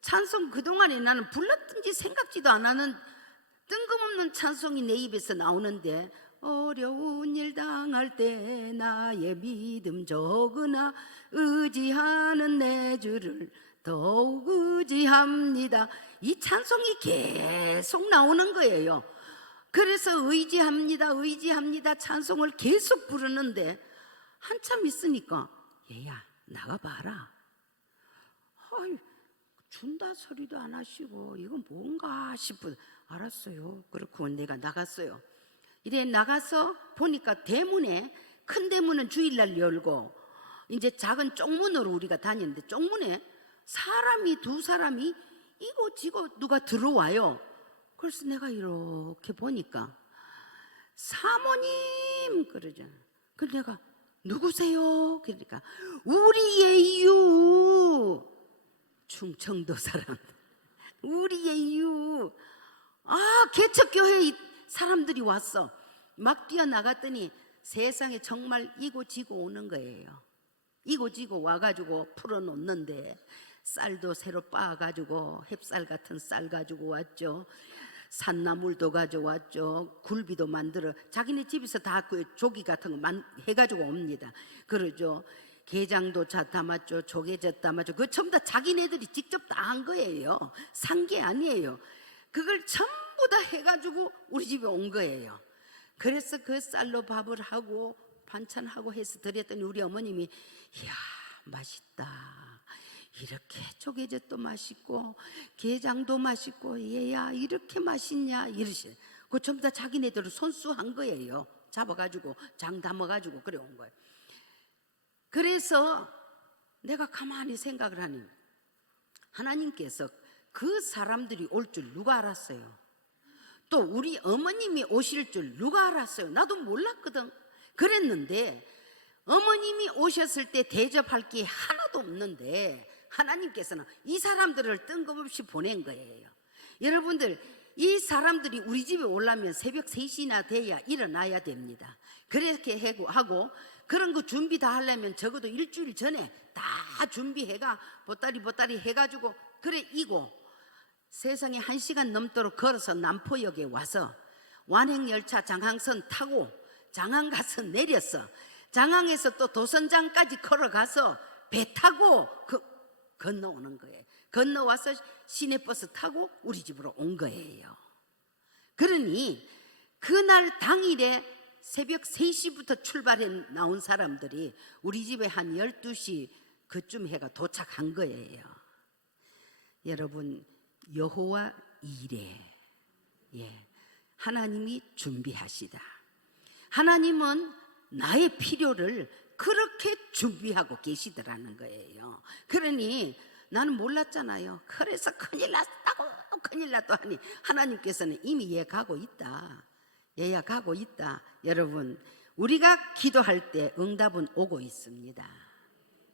찬송 그동안에 나는 불렀든지 생각지도 안 하는 뜬금없는 찬송이 내 입에서 나오는데 어려운 일 당할 때 나의 믿음 적으나 의지하는 내 주를 더욱 의지합니다. 이 찬송이 계속 나오는 거예요. 그래서 의지합니다 찬송을 계속 부르는데 한참 있으니까 얘야 나가봐라. 준다 소리도 안 하시고 이건 뭔가 싶어. 알았어요. 그렇고 내가 나갔어요. 이래 나가서 보니까 큰 대문은 주일날 열고 이제 작은 쪽문으로 우리가 다녔는데 쪽문에 두 사람이 이고지고 누가 들어와요. 그래서 내가 이렇게 보니까 사모님 그러잖아. 그래서 내가 누구세요? 그러니까 우리의 유, 충청도 사람, 우리의 유. 개척교회 사람들이 왔어. 막 뛰어나갔더니 세상에 정말 이고지고 오는 거예요. 이고지고 와가지고 풀어놓는데 쌀도 새로 빻아가지고 햅쌀 같은 쌀 가지고 왔죠. 산나물도 가져왔죠. 굴비도 만들어 자기네 집에서 다 그 조기 같은 거 해가지고 옵니다. 그러죠. 게장도 자 담았죠. 조개젓 담았죠. 그거 전부 다 자기네들이 직접 다 한 거예요. 산 게 아니에요. 그걸 전부 다 해가지고 우리 집에 온 거예요. 그래서 그 쌀로 밥을 하고 반찬하고 해서 드렸더니 우리 어머님이 이야 맛있다. 이렇게 조개젓도 맛있고 게장도 맛있고 얘야 이렇게 맛있냐 이러시. 그 전부 다 자기네들로 손수한 거예요. 잡아가지고 장 담아가지고 그래 온 거예요. 그래서 내가 가만히 생각을 하니 하나님께서 그 사람들이 올 줄 누가 알았어요? 또 우리 어머님이 오실 줄 누가 알았어요? 나도 몰랐거든. 그랬는데 어머님이 오셨을 때 대접할 게 하나도 없는데 하나님께서는 이 사람들을 뜬금없이 보낸 거예요. 여러분들 이 사람들이 우리 집에 오려면 새벽 3시나 돼야 일어나야 됩니다. 그렇게 하고 그런 거 준비 다 하려면 적어도 일주일 전에 다 준비해가 보따리 해가지고 그래 이고 세상에 1시간 넘도록 걸어서 남포역에 와서 완행열차 장항선 타고 장항 가서 내렸어. 장항에서 또 도선장까지 걸어가서 배 타고 건너오는 거예요. 건너와서 시내버스 타고 우리 집으로 온 거예요. 그러니 그날 당일에 새벽 3시부터 출발해 나온 사람들이 우리 집에 한 12시 그쯤 해가 도착한 거예요. 여러분 여호와 이레, 하나님이 준비하시다. 하나님은 나의 필요를 그렇게 준비하고 계시더라는 거예요. 그러니 나는 몰랐잖아요. 그래서 큰일 났다고 하니 하나님께서는 이미 얘 가고 있다. 얘야 가고 있다. 여러분 우리가 기도할 때 응답은 오고 있습니다.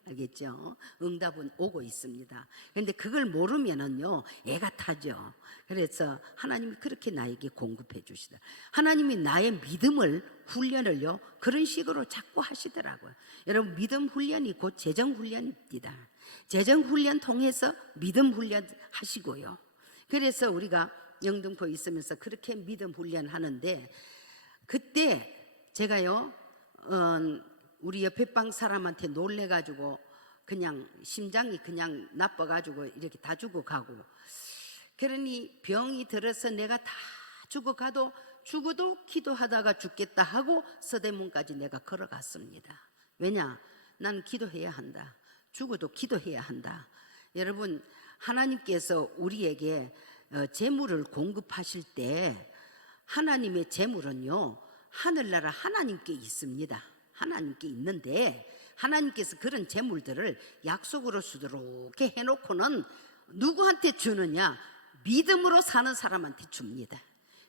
알겠죠? 응답은 오고 있습니다. 그런데 그걸 모르면은요 애가 타죠. 그래서 하나님이 그렇게 나에게 공급해 주시다. 하나님이 나의 믿음을 훈련을요 그런 식으로 자꾸 하시더라고요. 여러분 믿음 훈련이 곧 재정 훈련입니다. 재정 훈련 통해서 믿음 훈련 하시고요. 그래서 우리가 영등포에 있으면서 그렇게 믿음 훈련 하는데 그때 제가요 우리 옆에 방 사람한테 놀래가지고 그냥 심장이 그냥 나빠가지고 이렇게 다 죽어가고 그러니 병이 들어서 내가 다 죽어가도 죽어도 기도하다가 죽겠다 하고 서대문까지 내가 걸어갔습니다. 왜냐? 난 기도해야 한다. 죽어도 기도해야 한다. 여러분 하나님께서 우리에게 재물을 공급하실 때 하나님의 재물은요 하늘나라 하나님께 있습니다. 하나님께 있는데 하나님께서 그런 재물들을 약속으로 수두룩해 해놓고는 누구한테 주느냐? 믿음으로 사는 사람한테 줍니다.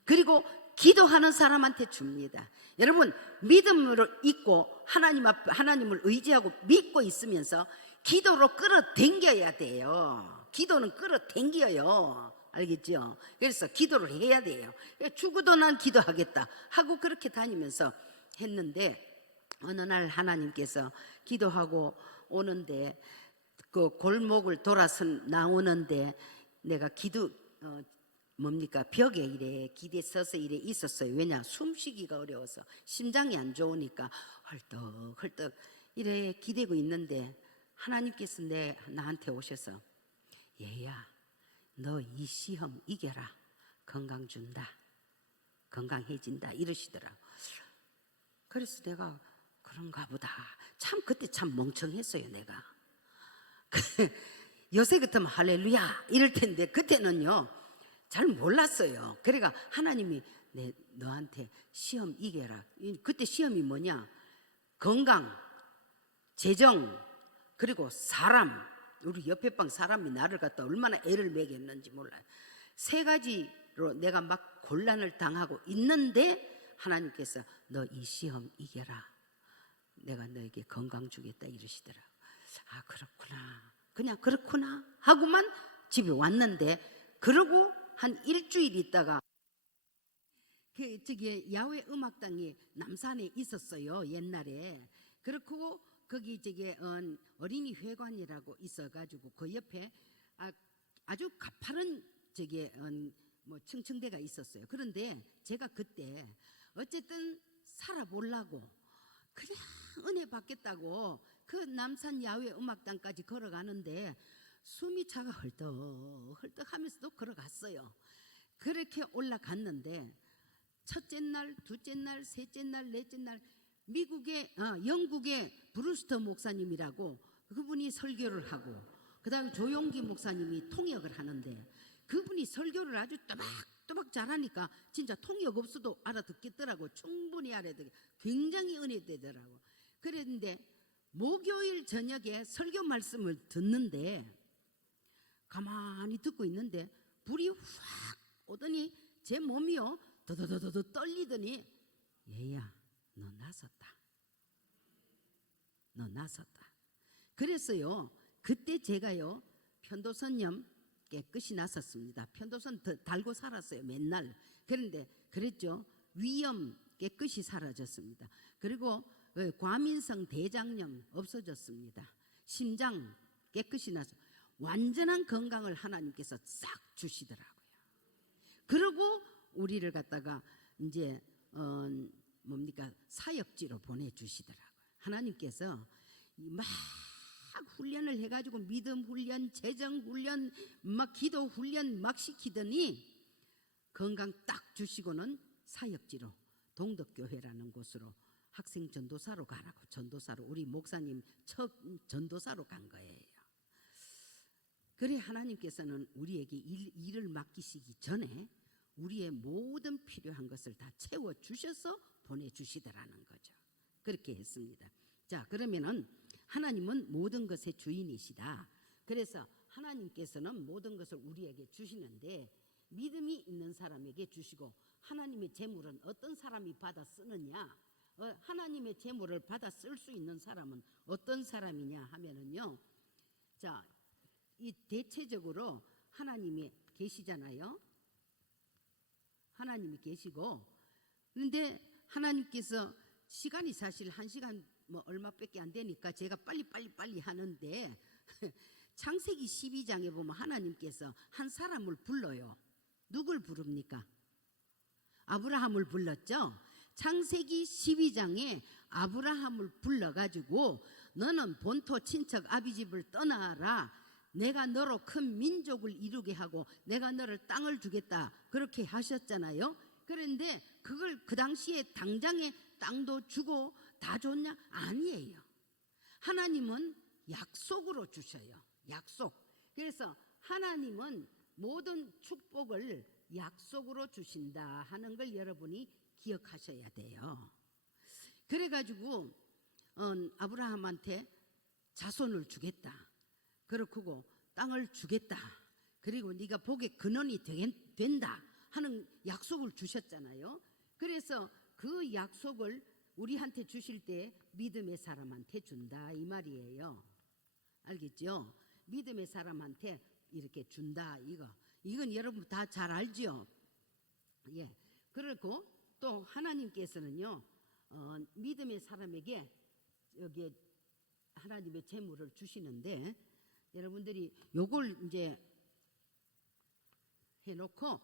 그리고 기도하는 사람한테 줍니다. 여러분 믿음으로 있고 하나님을 의지하고 믿고 있으면서 기도로 끌어당겨야 돼요. 기도는 끌어당겨요. 알겠죠? 그래서 기도를 해야 돼요. 죽어도 난 기도하겠다 하고 그렇게 다니면서 했는데 어느 날 하나님께서 기도하고 오는데 그 골목을 돌아서 나오는데 내가 벽에 이래 기대 서서 이래 있었어요. 왜냐? 숨쉬기가 어려워서 심장이 안 좋으니까 헐떡헐떡 이래 기대고 있는데 하나님께서 나한테 오셔서 얘야 너 이 시험 이겨라. 건강 준다. 건강해진다. 이러시더라고. 그래서 내가 그런가 보다. 참 그때 참 멍청했어요 내가. 요새 같으면 할렐루야 이럴 텐데 그때는요 잘 몰랐어요. 그러니까 하나님이 너한테 시험 이겨라. 그때 시험이 뭐냐? 건강, 재정, 그리고 사람. 우리 옆에 방 사람이 나를 갖다 얼마나 애를 먹였는지 몰라요. 3가지로 내가 막 곤란을 당하고 있는데 하나님께서 너 이 시험 이겨라. 내가 너에게 건강 주겠다 이러시더라고. 아, 그렇구나. 그냥 그렇구나 하고만 집에 왔는데, 그러고 한 일주일 있다가 저기 야외 음악당이 남산에 있었어요, 옛날에. 그렇고 거기 저기 어린이 회관이라고 있어가지고 그 옆에 아주 가파른 저기 뭐 층층대가 있었어요. 그런데 제가 그때 어쨌든 살아보려고 그냥 은혜 받겠다고 그 남산 야외 음악당까지 걸어가는데 숨이 차가 헐떡헐떡 하면서도 걸어갔어요. 그렇게 올라갔는데 첫째 날, 둘째 날, 셋째 날, 넷째 날 영국의 브루스터 목사님이라고 그분이 설교를 하고, 그 다음에 조용기 목사님이 통역을 하는데, 그분이 설교를 아주 또박또박 잘하니까 진짜 통역 없어도 알아듣겠더라고. 충분히 알아듣게 굉장히 은혜되더라고. 그랬는데 목요일 저녁에 설교 말씀을 듣는데, 가만히 듣고 있는데 불이 확 오더니 제 몸이요 더더더더 떨리더니, 얘야 너 나섰다. 그랬어요. 그때 제가요 편도선염 깨끗이 났었습니다. 편도선 달고 살았어요, 맨날. 그런데 그랬죠. 위염 깨끗이 사라졌습니다. 그리고 과민성 대장염 없어졌습니다. 심장 깨끗이 나서 완전한 건강을 하나님께서 싹 주시더라고요. 그리고 우리를 갖다가 이제 사역지로 보내주시더라고요. 하나님께서 막 훈련을 해가지고 믿음 훈련, 재정 훈련, 막 기도 훈련 막 시키더니 건강 딱 주시고는 사역지로 동덕교회라는 곳으로 학생 전도사로 가라고, 전도사로, 우리 목사님 첫 전도사로 간 거예요. 그래 하나님께서는 우리에게 일을 맡기시기 전에 우리의 모든 필요한 것을 다 채워주셔서 보내주시더라는 거죠. 그렇게 했습니다. 자, 그러면은 하나님은 모든 것의 주인이시다. 그래서 하나님께서는 모든 것을 우리에게 주시는데, 믿음이 있는 사람에게 주시고, 하나님의 재물은 어떤 사람이 받아 쓰느냐, 하나님의 재물을 받아 쓸 수 있는 사람은 어떤 사람이냐 하면은요, 자, 이 대체적으로 하나님이 계시잖아요. 하나님이 계시고, 그런데 하나님께서 시간이 사실 1시간 뭐 얼마밖에 안 되니까 제가 빨리 하는데 창세기 12장에 보면 하나님께서 한 사람을 불러요. 누굴 부릅니까? 아브라함을 불렀죠. 창세기 12장에 아브라함을 불러가지고 너는 본토 친척 아비집을 떠나라, 내가 너로 큰 민족을 이루게 하고 내가 너를 땅을 주겠다, 그렇게 하셨잖아요. 그런데 그걸 그 당시에 당장에 땅도 주고 다 줬냐? 아니에요. 하나님은 약속으로 주셔요. 약속. 그래서 하나님은 모든 축복을 약속으로 주신다 하는 걸 여러분이 기억하셔야 돼요. 그래가지고 아브라함한테 자손을 주겠다, 그렇고 땅을 주겠다, 그리고 네가 복의 근원이 된다 하는 약속을 주셨잖아요. 그래서 그 약속을 우리한테 주실 때 믿음의 사람한테 준다 이 말이에요. 알겠죠? 믿음의 사람한테 이렇게 준다, 이건 여러분 다 잘 알죠? 예. 그리고 또 하나님께서는요 믿음의 사람에게 여기에 하나님의 재물을 주시는데, 여러분들이 요걸 이제 해놓고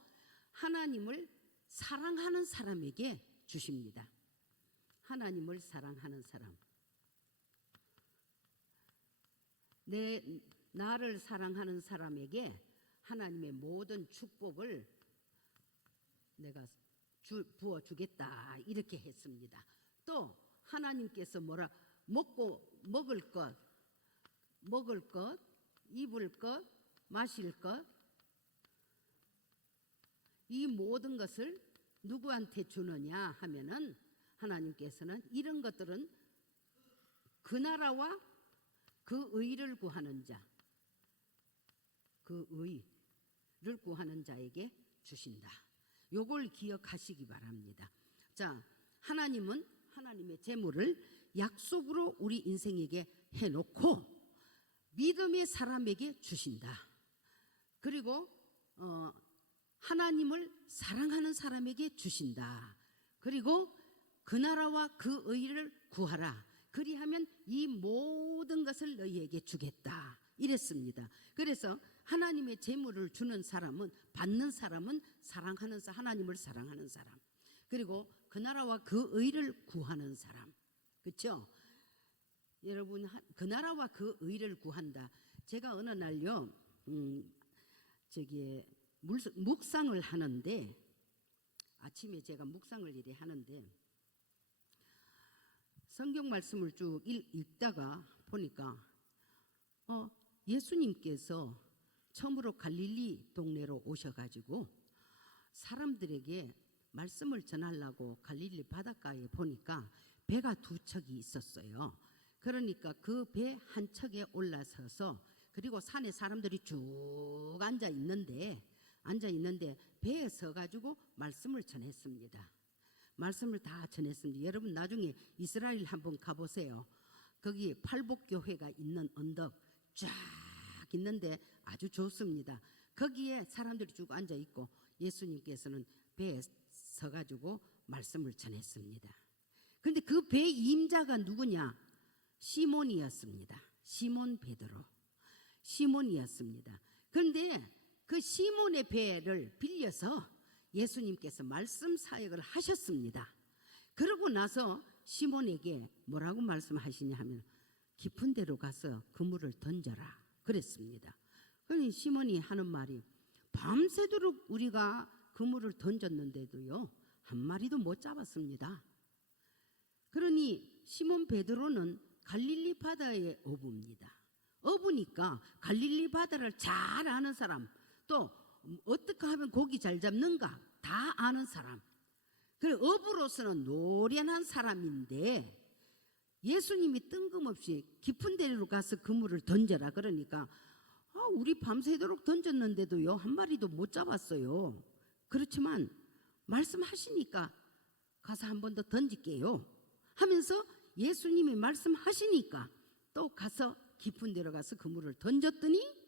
하나님을 사랑하는 사람에게 주십니다. 하나님을 사랑하는 사람, 나를 사랑하는 사람에게 하나님의 모든 축복을 내가 부어주겠다 이렇게 했습니다. 또 하나님께서 먹을 것, 입을 것, 마실 것, 이 모든 것을 누구한테 주느냐 하면은, 하나님께서는 이런 것들은 그 나라와 그 의를 구하는 자, 그 의를 구하는 자에게 주신다. 요걸 기억하시기 바랍니다. 자, 하나님은 하나님의 재물을 약속으로 우리 인생에게 해놓고 믿음의 사람에게 주신다. 그리고 하나님을 사랑하는 사람에게 주신다. 그리고 그 나라와 그 의를 구하라. 그리하면 이 모든 것을 너희에게 주겠다. 이랬습니다. 그래서 하나님의 재물을 주는 사람은, 받는 사람은 사랑하는 사람, 하나님을 사랑하는 사람, 그리고 그 나라와 그 의를 구하는 사람. 그렇죠? 여러분, 그 나라와 그 의를 구한다. 제가 어느 날요 묵상을 하는데, 아침에 제가 묵상을 이래 하는데 성경 말씀을 쭉 읽다가 보니까 예수님께서 처음으로 갈릴리 동네로 오셔가지고 사람들에게 말씀을 전하려고 갈릴리 바닷가에 보니까 배가 두 척이 있었어요. 그러니까 그 배 한 척에 올라서서, 그리고 산에 사람들이 쭉 앉아 있는데 배에 서가지고 말씀을 전했습니다. 말씀을 다 전했습니다. 여러분 나중에 이스라엘 한번 가보세요. 거기 팔복교회가 있는 언덕 쫙 있는데 아주 좋습니다. 거기에 사람들이 쭉 앉아 있고 예수님께서는 배에 서가지고 말씀을 전했습니다. 그런데 그 배 임자가 누구냐? 시몬이었습니다. 시몬 베드로, 시몬이었습니다. 그런데 그 시몬의 배를 빌려서 예수님께서 말씀 사역을 하셨습니다. 그러고 나서 시몬에게 뭐라고 말씀하시냐 하면, 깊은 데로 가서 그물을 던져라 그랬습니다. 그러니 시몬이 하는 말이, 밤새도록 우리가 그물을 던졌는데도요 한 마리도 못 잡았습니다. 그러니 시몬 베드로는 갈릴리 바다의 어부입니다. 어부니까 갈릴리 바다를 잘 아는 사람, 또 어떻게 하면 고기 잘 잡는가 다 아는 사람, 그 어부로서는 노련한 사람인데 예수님이 뜬금없이 깊은 데로 가서 그물을 던져라 그러니까 우리 밤새도록 던졌는데도요 한 마리도 못 잡았어요. 그렇지만 말씀하시니까 가서 한 번 더 던질게요 하면서 예수님이 말씀하시니까 또 가서 깊은 데로 가서 그물을 던졌더니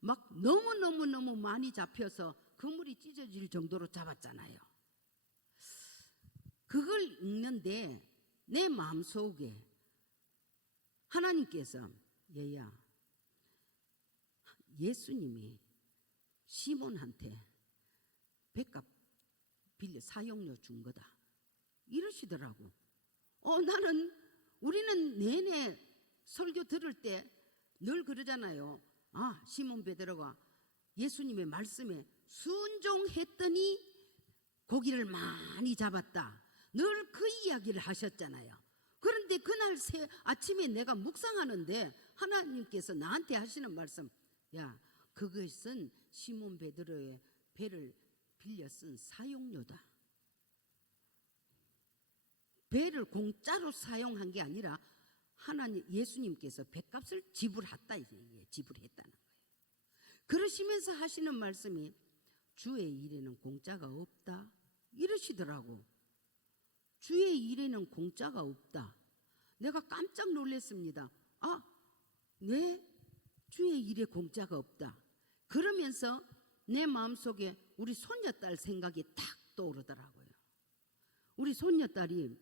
막 너무너무 많이 잡혀서 그물이 찢어질 정도로 잡았잖아요. 그걸 읽는데 내 마음속에 하나님께서, 얘야, 예수님이 시몬한테 백값 빌려 사용료 준 거다 이러시더라고. 우리는 내내 설교 들을 때 늘 그러잖아요. 시몬 베드로가 예수님의 말씀에 순종했더니 고기를 많이 잡았다. 늘 그 이야기를 하셨잖아요. 그런데 그날 아침에 내가 묵상하는데 하나님께서 나한테 하시는 말씀, 야, 그것은 시몬 베드로의 배를 빌려 쓴 사용료다. 배를 공짜로 사용한 게 아니라 예수님께서 배값을 지불했다는 거예요. 그러시면서 하시는 말씀이, 주의 일에는 공짜가 없다 이러시더라고. 주의 일에는 공짜가 없다. 내가 깜짝 놀랐습니다. 네, 주의 일에 공짜가 없다. 그러면서 내 마음속에 우리 손녀딸 생각이 탁 떠오르더라고요. 우리 손녀딸이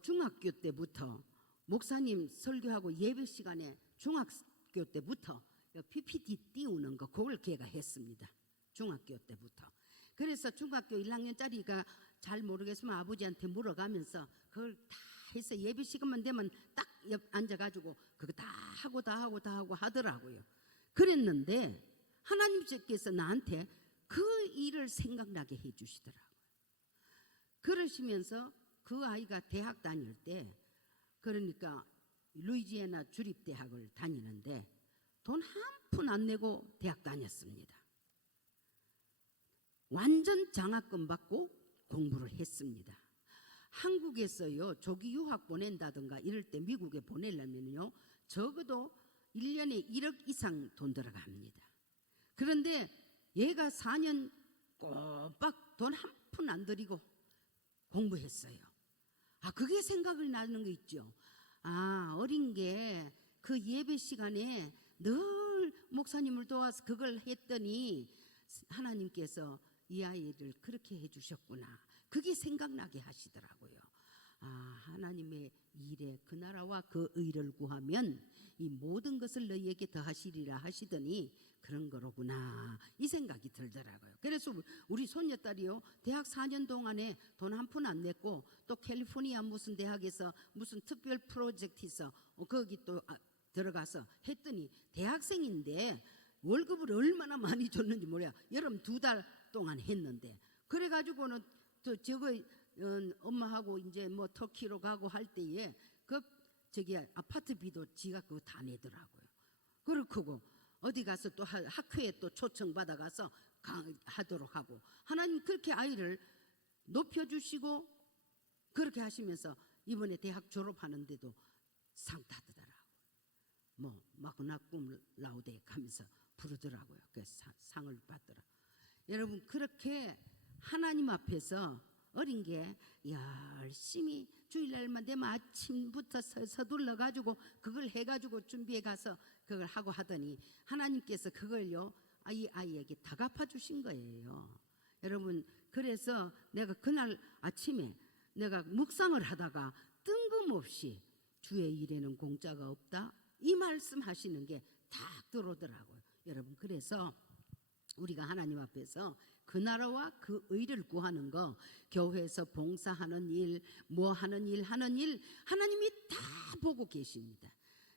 중학교 때부터 목사님 설교하고 예배 시간에 중학교 때부터 PPT 띄우는 거, 그걸 걔가 했습니다. 중학교 때부터. 그래서 중학교 1학년짜리가 잘 모르겠으면 아버지한테 물어가면서 그걸 다 해서 예배 시간만 되면 딱 옆 앉아가지고 그거 다 하고 하더라고요. 그랬는데 하나님께서 나한테 그 일을 생각나게 해주시더라고요. 그러시면서 그 아이가 대학 다닐 때, 그러니까 루이지애나 주립대학을 다니는데 돈 한 푼 안 내고 대학 다녔습니다. 완전 장학금 받고 공부를 했습니다. 한국에서요 조기 유학 보낸다든가 이럴 때 미국에 보내려면요 적어도 1년에 1억 이상 돈 들어갑니다. 그런데 얘가 4년 꼬박 돈 한 푼 안 들이고 공부했어요. 그게 생각이 나는 거 있죠. 어린 게 그 예배 시간에 늘 목사님을 도와서 그걸 했더니 하나님께서 이 아이를 그렇게 해주셨구나. 그게 생각나게 하시더라고요. 하나님의 일에 그 나라와 그 의를 구하면 이 모든 것을 너희에게 더하시리라 하시더니 그런 거로구나, 이 생각이 들더라고요. 그래서 우리 손녀딸이요, 대학 4년 동안에 돈 한 푼 안 냈고, 또 캘리포니아 무슨 대학에서 무슨 특별 프로젝트 있어, 거기 또 들어가서 했더니 대학생인데 월급을 얼마나 많이 줬는지 몰라요. 여름 2달 동안 했는데, 그래가지고는 또 저거 엄마하고 이제 뭐 터키로 가고 할 때에 저기 아파트비도 지가 그거 다 내더라고요. 그렇고 어디 가서 또 학회에 또 초청 받아가서 하도록 하고, 하나님 그렇게 아이를 높여주시고 그렇게 하시면서 이번에 대학 졸업하는데도 상 타더라고요. 뭐 마그나 쿰 라우데 하면서 부르더라고요. 그 상을 받더라. 여러분, 그렇게 하나님 앞에서 어린 게 열심히 주일날만 되면 아침부터 서둘러 가지고 그걸 해가지고 준비해 가서 그걸 하고 하더니 하나님께서 그걸요 이 아이에게 다 갚아 주신 거예요. 여러분, 그래서 내가 그날 아침에 내가 묵상을 하다가 뜬금없이 주의 일에는 공짜가 없다, 이 말씀 하시는 게 딱 들어오더라고요. 여러분, 그래서 우리가 하나님 앞에서 그 나라와 그 의를 구하는 거, 교회에서 봉사하는 일, 뭐 하는 일 하나님이 다 보고 계십니다.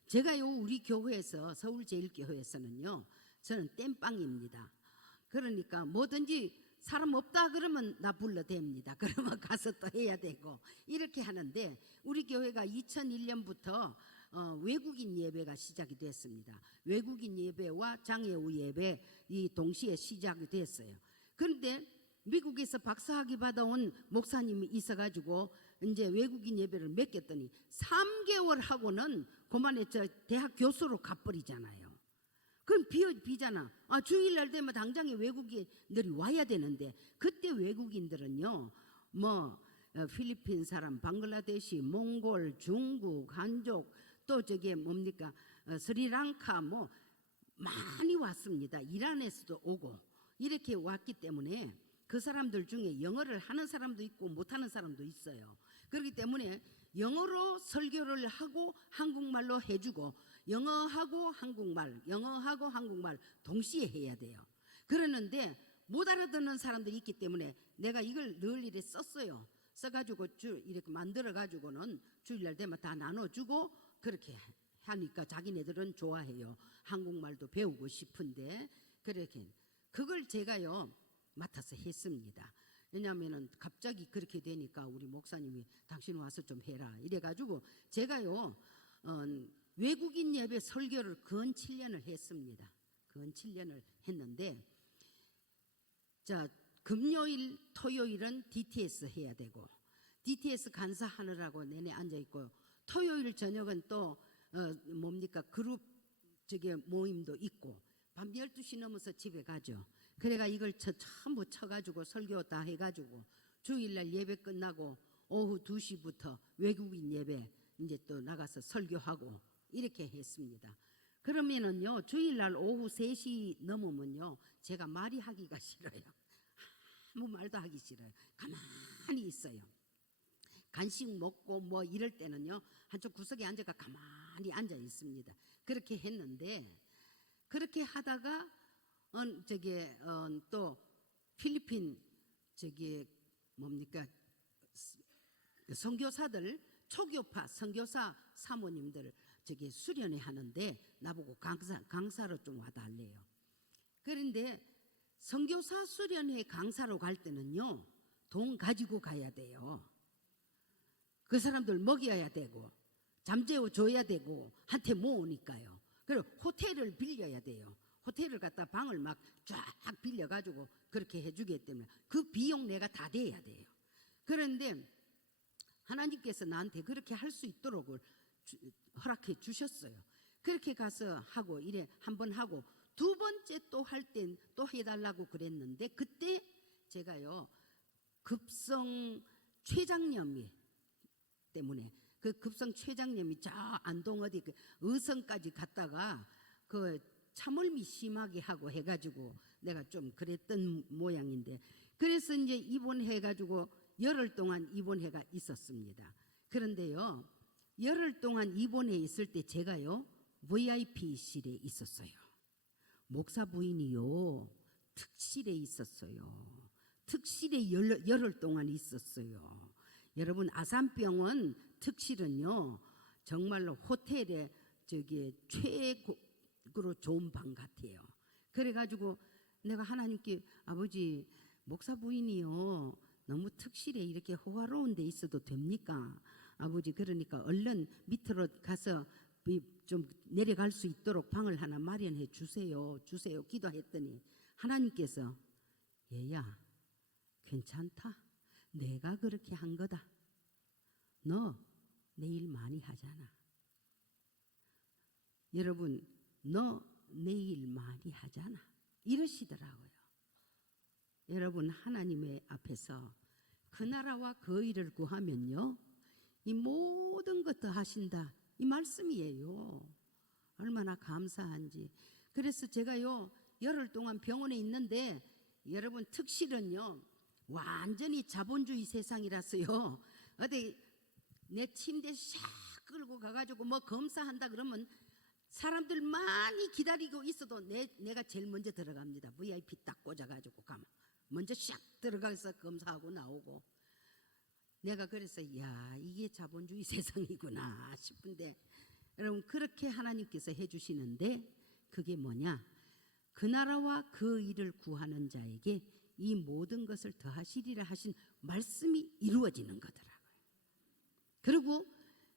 제가요 우리 교회에서, 서울제일교회에서는요, 저는 땜빵입니다. 그러니까 뭐든지 사람 없다 그러면 나 불러댑니다. 그러면 가서 또 해야 되고 이렇게 하는데, 우리 교회가 2001년부터 외국인 예배가 시작이 됐습니다. 외국인 예배와 장애우 예배 이 동시에 시작이 됐어요. 그런데 미국에서 박사학위 받아온 목사님이 있어가지고 이제 외국인 예배를 맡겼더니 3개월 하고는 그만에 저 대학 교수로 가버리잖아요. 그럼 비잖아. 주일날 되면 당장에 외국인들이 와야 되는데, 그때 외국인들은요 뭐 필리핀 사람, 방글라데시, 몽골, 중국, 한족, 또 저게 뭡니까 스리랑카 뭐 많이 왔습니다. 이란에서도 오고 이렇게 왔기 때문에 그 사람들 중에 영어를 하는 사람도 있고 못하는 사람도 있어요. 그렇기 때문에 영어로 설교를 하고 한국말로 해주고, 영어하고 한국말 동시에 해야 돼요. 그러는데 못 알아듣는 사람들이 있기 때문에 내가 이걸 늘 이래 썼어요. 써가지고 이렇게 만들어가지고는 주일날 되면 다 나눠주고 그렇게 하니까 자기네들은 좋아해요. 한국말도 배우고 싶은데. 그렇게 그걸 제가요 맡아서 했습니다. 왜냐하면 갑자기 그렇게 되니까 우리 목사님이 당신 와서 좀 해라 이래가지고 제가요 외국인 예배 설교를 근 7년을 했습니다. 근 7년을 했는데, 자 금요일 토요일은 DTS 해야 되고, DTS 간사하느라고 내내 앉아있고, 토요일 저녁은 또 뭡니까 그룹 저게 모임도 있고, 밤 12시 넘어서 집에 가죠. 그래가 이걸 전부 쳐가지고 설교 다 해가지고 주일날 예배 끝나고 오후 2시부터 외국인 예배 이제 또 나가서 설교하고 이렇게 했습니다. 그러면은요 주일날 오후 3시 넘으면요 제가 말이 하기가 싫어요. 아무 말도 하기 싫어요. 가만히 있어요. 간식 먹고 뭐 이럴 때는요 한쪽 구석에 앉아가 가만히 앉아 있습니다. 그렇게 했는데, 그렇게 하다가 또 필리핀 뭡니까 선교사들, 초교파 선교사 사모님들 수련회 하는데 나보고 강사로 좀 와달래요. 그런데 선교사 수련회 강사로 갈 때는요 돈 가지고 가야 돼요. 그 사람들 먹여야 되고 잠재워 줘야 되고 한테 모으니까요. 그리고 호텔을 빌려야 돼요. 호텔을 갖다 방을 막 쫙 빌려가지고 그렇게 해주기 때문에 그 비용 내가 다 대야 돼요. 그런데 하나님께서 나한테 그렇게 할 수 있도록 허락해 주셨어요. 그렇게 가서 하고 이래 한번 하고, 두 번째 또 할 땐 또 해달라고 그랬는데, 그때 제가요 급성 췌장염이 때문에 그 급성 췌장염이 저 안동 어디 그 의성까지 갔다가 그 참을미 심하게 하고 해가지고 내가 좀 그랬던 모양인데, 그래서 이제 입원해가지고 열흘 동안 입원해가 있었습니다. 그런데요, 열흘 동안 입원해 있을 때 제가요 VIP실에 있었어요. 목사 부인이요 특실에 있었어요. 특실에 열흘 동안 있었어요. 여러분, 아산병원 특실은요 정말로 호텔에 저기 최고로 좋은 방 같아요. 그래가지고 내가 하나님께, 아버지, 목사 부인이요 너무 특실에 이렇게 호화로운 데 있어도 됩니까? 아버지, 그러니까 얼른 밑으로 가서 좀 내려갈 수 있도록 방을 하나 마련해 주세요. 기도했더니 하나님께서, 얘야 괜찮다. 내가 그렇게 한 거다. 너 내일 많이 하잖아. 여러분, 너 내일 많이 하잖아. 이러시더라고요. 여러분, 하나님의 앞에서 그 나라와 그 일을 구하면요 이 모든 것 다 하신다, 이 말씀이에요. 얼마나 감사한지. 그래서 제가요 열흘 동안 병원에 있는데, 여러분, 특실은요 완전히 자본주의 세상이라서요, 어디 내 침대 샥 끌고 가가지고 뭐 검사한다 그러면 사람들 많이 기다리고 있어도 내가 제일 먼저 들어갑니다. VIP 딱 꽂아가지고 가면 먼저 샥 들어가서 검사하고 나오고. 내가 그래서 야, 이게 자본주의 세상이구나 싶은데, 여러분, 그렇게 하나님께서 해주시는데 그게 뭐냐? 그 나라와 그 일을 구하는 자에게 이 모든 것을 더하시리라 하신 말씀이 이루어지는 거더라고요. 그리고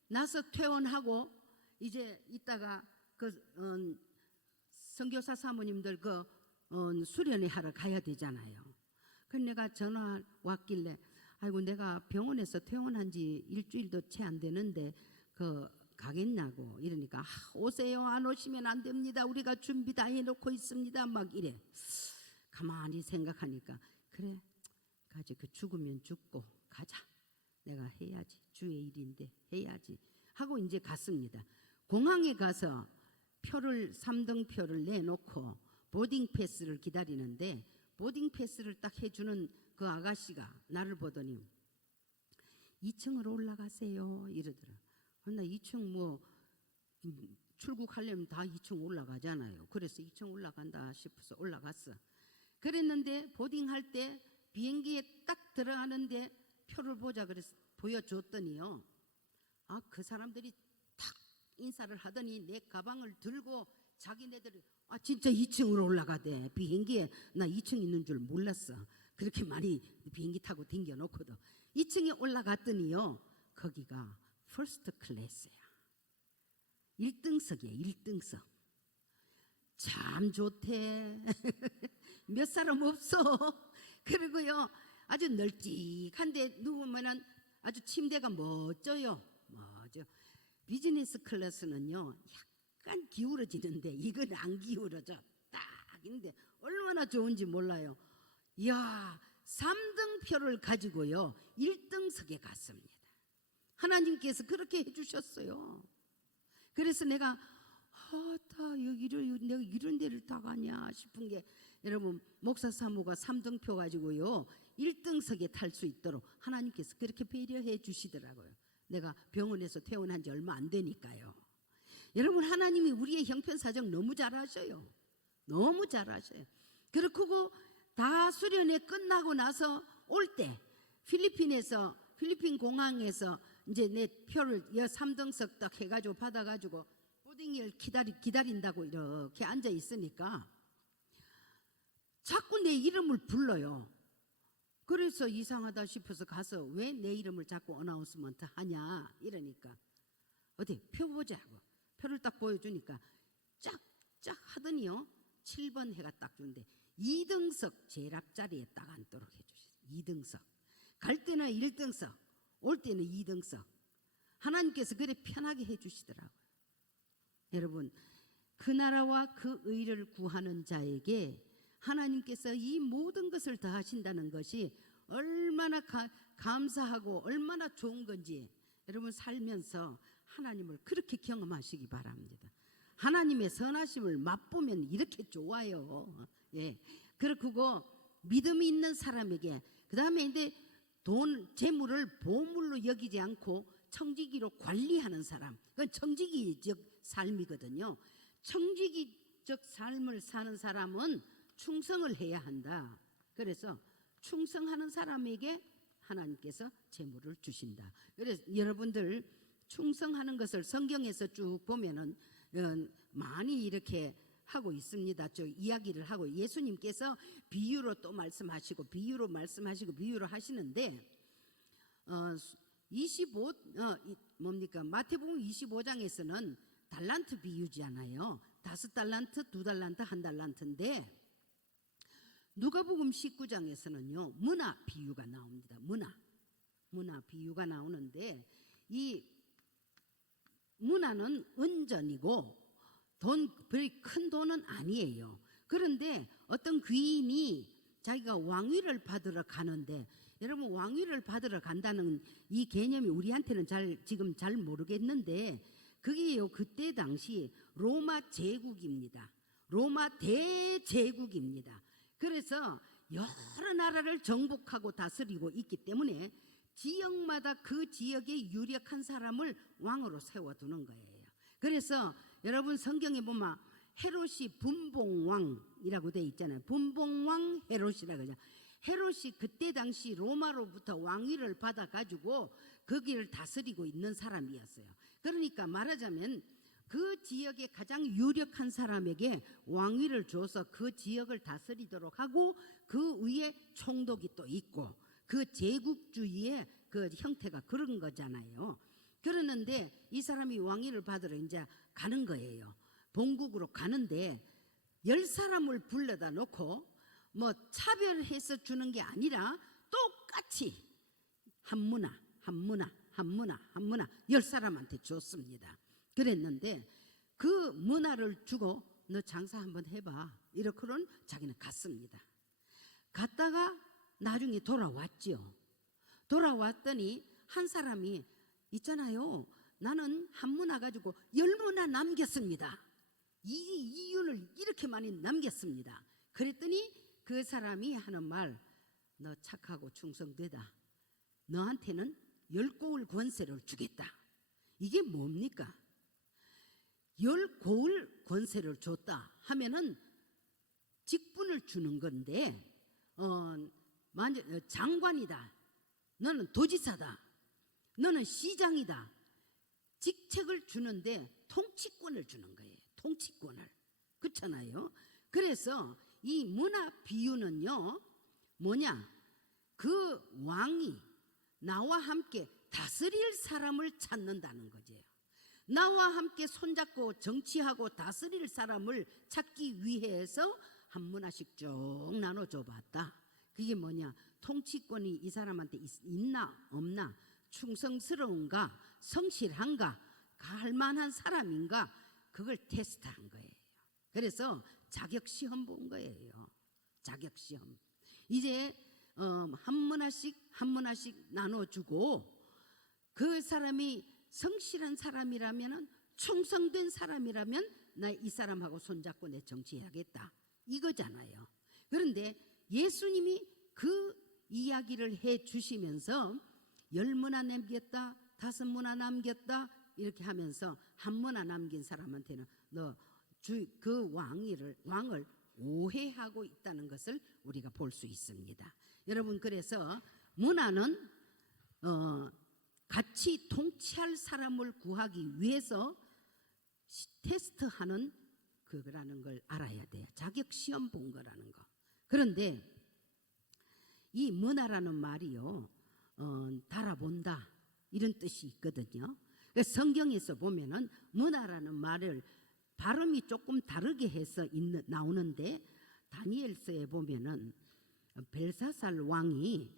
나서 퇴원하고 이제 이따가 그 선교사 사모님들 그 수련회 하러 가야 되잖아요. 그래서 내가 전화 왔길래, 아이고, 내가 병원에서 퇴원한 지 일주일도 채 안 되는데 그 가겠냐고 이러니까, 오세요. 안 오시면 안 됩니다. 우리가 준비 다 해놓고 있습니다. 막 이래. 가만히 생각하니까, 그래, 가지. 그 죽으면 죽고 가자. 내가 해야지. 주의 일인데 해야지 하고 이제 갔습니다. 공항에 가서 표를 3등 표를 내놓고 보딩 패스를 기다리는데, 보딩 패스를 딱 해주는 그 아가씨가 나를 보더니 2층으로 올라가세요 이러더라. 나 2층 뭐 출국하려면 다 2층 올라가잖아요. 그래서 2층 올라간다 싶어서 올라갔어. 그랬는데 보딩할 때 비행기에 딱 들어가는데 표를 보자 그래서 보여줬더니요, 그 사람들이 탁 인사를 하더니 내 가방을 들고 자기네들이 진짜 2층으로 올라가대. 비행기에 나 2층 있는 줄 몰랐어. 그렇게 많이 비행기 타고 댕겨놓고도 2층에 올라갔더니요, 거기가 퍼스트 클래스야. 1등석이야. 1등석. 참 좋대. 몇 사람 없어. 그리고요 아주 널찍한데 누우면은 아주 침대가 멋져요. 멋져. 비즈니스 클래스는요 약간 기울어지는데 이건 안 기울어져. 딱 있는데 얼마나 좋은지 몰라요. 이야, 3등표를 가지고요 1등석에 갔습니다. 하나님께서 그렇게 해주셨어요. 그래서 내가 여기를 내가 이런 데를 다 가냐 싶은 게, 여러분, 목사 사모가 3등표 가지고요 1등석에 탈 수 있도록 하나님께서 그렇게 배려해 주시더라고요. 내가 병원에서 퇴원한 지 얼마 안 되니까요. 여러분, 하나님이 우리의 형편사정 너무 잘하셔요. 너무 잘하셔요. 그리고 다 수련회 끝나고 나서 올 때 필리핀 공항에서 이제 내 표를 3등석 딱 해가지고 받아가지고 보딩을 기다린다고 이렇게 앉아 있으니까 자꾸 내 이름을 불러요. 그래서 이상하다 싶어서 가서 왜 내 이름을 자꾸 어나운스먼트 하냐 이러니까, 어디 표 보자고 표를 딱 보여주니까 쫙쫙 하더니요 7번 해가 딱 주는데 2등석 제일 앞자리에 딱 앉도록 해주셨어요. 2등석. 갈 때는 1등석, 올 때는 2등석. 하나님께서 그래 편하게 해주시더라고요. 여러분, 그 나라와 그 의를 구하는 자에게 하나님께서 이 모든 것을 더하신다는 것이 얼마나 감사하고 얼마나 좋은 건지 여러분 살면서 하나님을 그렇게 경험하시기 바랍니다. 하나님의 선하심을 맛보면 이렇게 좋아요. 예. 그리고 믿음이 있는 사람에게, 그 다음에 이제 돈, 재물을 보물로 여기지 않고 청지기로 관리하는 사람, 그건 청지기적 삶이거든요. 청지기적 삶을 사는 사람은 충성을 해야 한다. 그래서 충성하는 사람에게 하나님께서 재물을 주신다. 그래서 여러분들 충성하는 것을 성경에서 쭉 보면은 많이 이렇게 하고 있습니다. 저 이야기를 하고 예수님께서 비유로 또 말씀하시고 비유로 말씀하시고 비유로 하시는데 25 뭡니까? 마태복음 25장에서는 달란트 비유잖아요. 5달란트, 2달란트, 1달란트인데 누가복음 19장에서는요 문화 비유가 나옵니다. 문화 비유가 나오는데 이 문화는 은전이고 별이 큰 돈은 아니에요. 그런데 어떤 귀인이 자기가 왕위를 받으러 가는데, 여러분 왕위를 받으러 간다는 이 개념이 우리한테는 지금 잘 모르겠는데 그게요 그때 당시 로마 제국입니다. 로마 대제국입니다. 그래서 여러 나라를 정복하고 다스리고 있기 때문에 지역마다 그 지역에 유력한 사람을 왕으로 세워두는 거예요. 그래서 여러분 성경에 보면 헤롯이 분봉왕이라고 되어 있잖아요. 분봉왕 헤롯이라고 하죠. 헤롯이 그때 당시 로마로부터 왕위를 받아가지고 거기를 다스리고 있는 사람이었어요. 그러니까 말하자면 그 지역의 가장 유력한 사람에게 왕위를 줘서 그 지역을 다스리도록 하고 그 위에 총독이 또 있고 그 제국주의의 그 형태가 그런 거잖아요. 그러는데 이 사람이 왕위를 받으러 이제 가는 거예요. 본국으로 가는데 10사람을 불러다 놓고 뭐 차별해서 주는 게 아니라 똑같이 한 문화 10사람한테 줬습니다. 그랬는데 그 문화를 주고 너 장사 한번 해봐 이렇게는 자기는 갔습니다. 갔다가 나중에 돌아왔죠. 돌아왔더니 한 사람이 있잖아요. 나는 한 문화 가지고 10문화 남겼습니다. 이 이윤을 이렇게 많이 남겼습니다. 그랬더니 그 사람이 하는 말, 너 착하고 충성되다. 너한테는 10고을 권세를 주겠다. 이게 뭡니까? 10고을 권세를 줬다 하면은 직분을 주는 건데 장관이다. 너는 도지사다. 너는 시장이다. 직책을 주는데 통치권을 주는 거예요. 통치권을. 그렇잖아요. 그래서 이 문화 비유는요 뭐냐, 그 왕이 나와 함께 다스릴 사람을 찾는다는 거죠. 나와 함께 손잡고 정치하고 다스릴 사람을 찾기 위해서 한 문화씩 쭉 나눠줘 봤다. 그게 뭐냐, 통치권이 이 사람한테 있나 없나, 충성스러운가, 성실한가, 갈만한 사람인가, 그걸 테스트한 거예요. 그래서 자격시험 본 거예요. 자격시험. 이제 한 문화씩 나눠주고 그 사람이 성실한 사람이라면, 충성된 사람이라면 나 이 사람하고 손잡고 내 정치해야겠다 이거잖아요. 그런데 예수님이 그 이야기를 해 주시면서 10문화 남겼다, 5문화 남겼다 이렇게 하면서 한 문화 남긴 사람한테는 너 그 왕을 오해하고 있다는 것을 우리가 볼 수 있습니다. 여러분, 그래서 문화는 같이 통치할 사람을 구하기 위해서 테스트하는 그거라는 걸 알아야 돼요. 자격시험 본 거라는 거. 그런데 이 문화라는 말이요, 달아본다 이런 뜻이 있거든요. 성경에서 보면은 문화라는 말을 발음이 조금 다르게 해서 나오는데, 다니엘서에 보면은 벨사살 왕이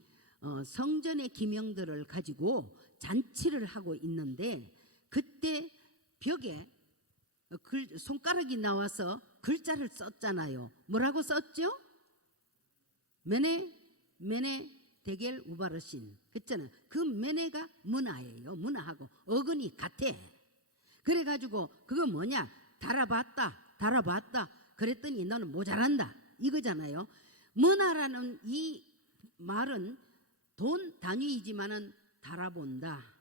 성전의 기명들을 가지고 잔치를 하고 있는데, 그때 벽에 손가락이 나와서 글자를 썼잖아요. 뭐라고 썼죠? 메네 대겔 우바르신 그랬잖아요. 그 매네가 문화예요. 문화하고 어근이 같아. 그래가지고 그거 뭐냐, 달아봤다 그랬더니 너는 모자란다 이거잖아요. 문화라는 이 말은 돈 단위이지만은 달아본다.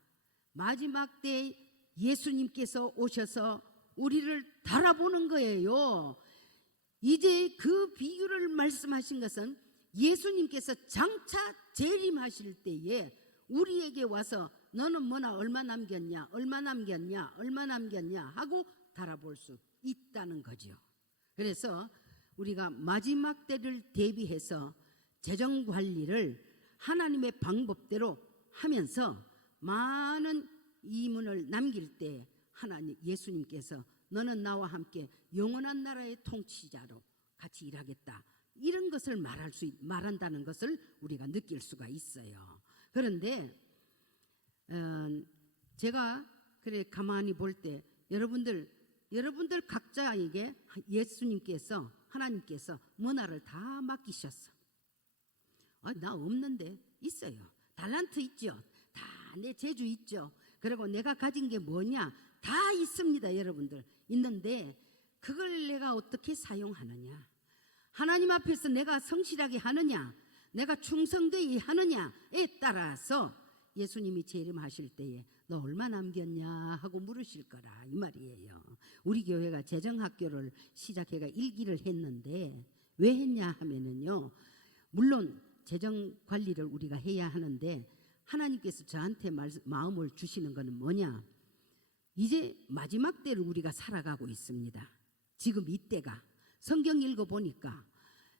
마지막 때 예수님께서 오셔서 우리를 달아보는 거예요. 이제 그 비유를 말씀하신 것은 예수님께서 장차 재림하실 때에 우리에게 와서 너는 뭐나 얼마 남겼냐 하고 달아볼 수 있다는 거죠. 그래서 우리가 마지막 때를 대비해서 재정 관리를 하나님의 방법대로 하면서 많은 이문을 남길 때 하나님 예수님께서 너는 나와 함께 영원한 나라의 통치자로 같이 일하겠다, 이런 것을 말한다는 것을 우리가 느낄 수가 있어요. 그런데 제가 그래 가만히 볼 때 여러분들 각자에게 예수님께서 하나님께서 문화를 다 맡기셨어. 나 없는데 있어요. 달란트 있죠. 다 내 재주 있죠. 그리고 내가 가진 게 뭐냐 다 있습니다. 여러분들 있는데 그걸 내가 어떻게 사용하느냐, 하나님 앞에서 내가 성실하게 하느냐, 내가 충성되게 하느냐에 따라서 예수님이 재림하실 때에 너 얼마 남겼냐 하고 물으실 거라 이 말이에요. 우리 교회가 재정학교를 시작해가 일기를 했는데 왜 했냐 하면은요, 물론 재정 관리를 우리가 해야 하는데 하나님께서 저한테 마음을 주시는 것은 뭐냐, 이제 마지막 때를 우리가 살아가고 있습니다. 지금 이때가 성경 읽어보니까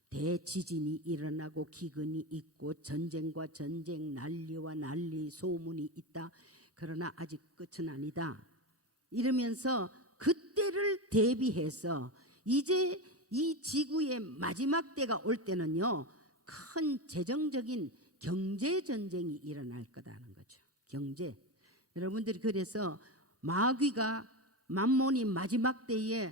대지진이 일어나고 기근이 있고 전쟁과 전쟁, 난리와 난리, 소문이 있다. 그러나 아직 끝은 아니다. 이러면서 그때를 대비해서 이제 이 지구의 마지막 때가 올 때는요, 큰 재정적인 경제 전쟁이 일어날 거다는 거죠. 경제. 여러분들이 그래서 마귀가 만몬이 마지막 때에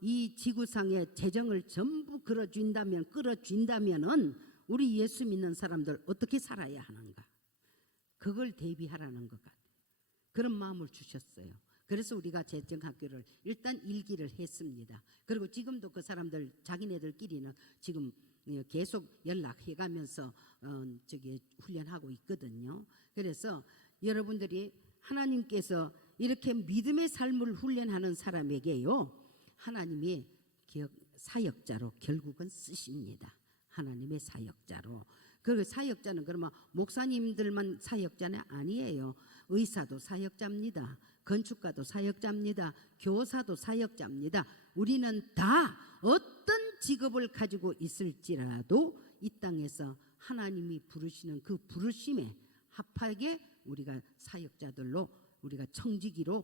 이 지구상의 재정을 전부 끌어준다면은 우리 예수 믿는 사람들 어떻게 살아야 하는가? 그걸 대비하라는 것 같아요. 그런 마음을 주셨어요. 그래서 우리가 재정학교를 일단 일기를 했습니다. 그리고 지금도 그 사람들 자기네들끼리는 지금 계속 연락해가면서 훈련하고 있거든요. 그래서 여러분들이 하나님께서 이렇게 믿음의 삶을 훈련하는 사람에게요, 하나님이 사역자로 결국은 쓰십니다. 하나님의 사역자로. 그 사역자는 그러면 목사님들만 사역자는 아니에요. 의사도 사역자입니다. 건축가도 사역자입니다. 교사도 사역자입니다. 우리는 다 어떤 직업을 가지고 있을지라도 이 땅에서 하나님이 부르시는 그 부르심에 합하게 우리가 사역자들로 우리가 청지기로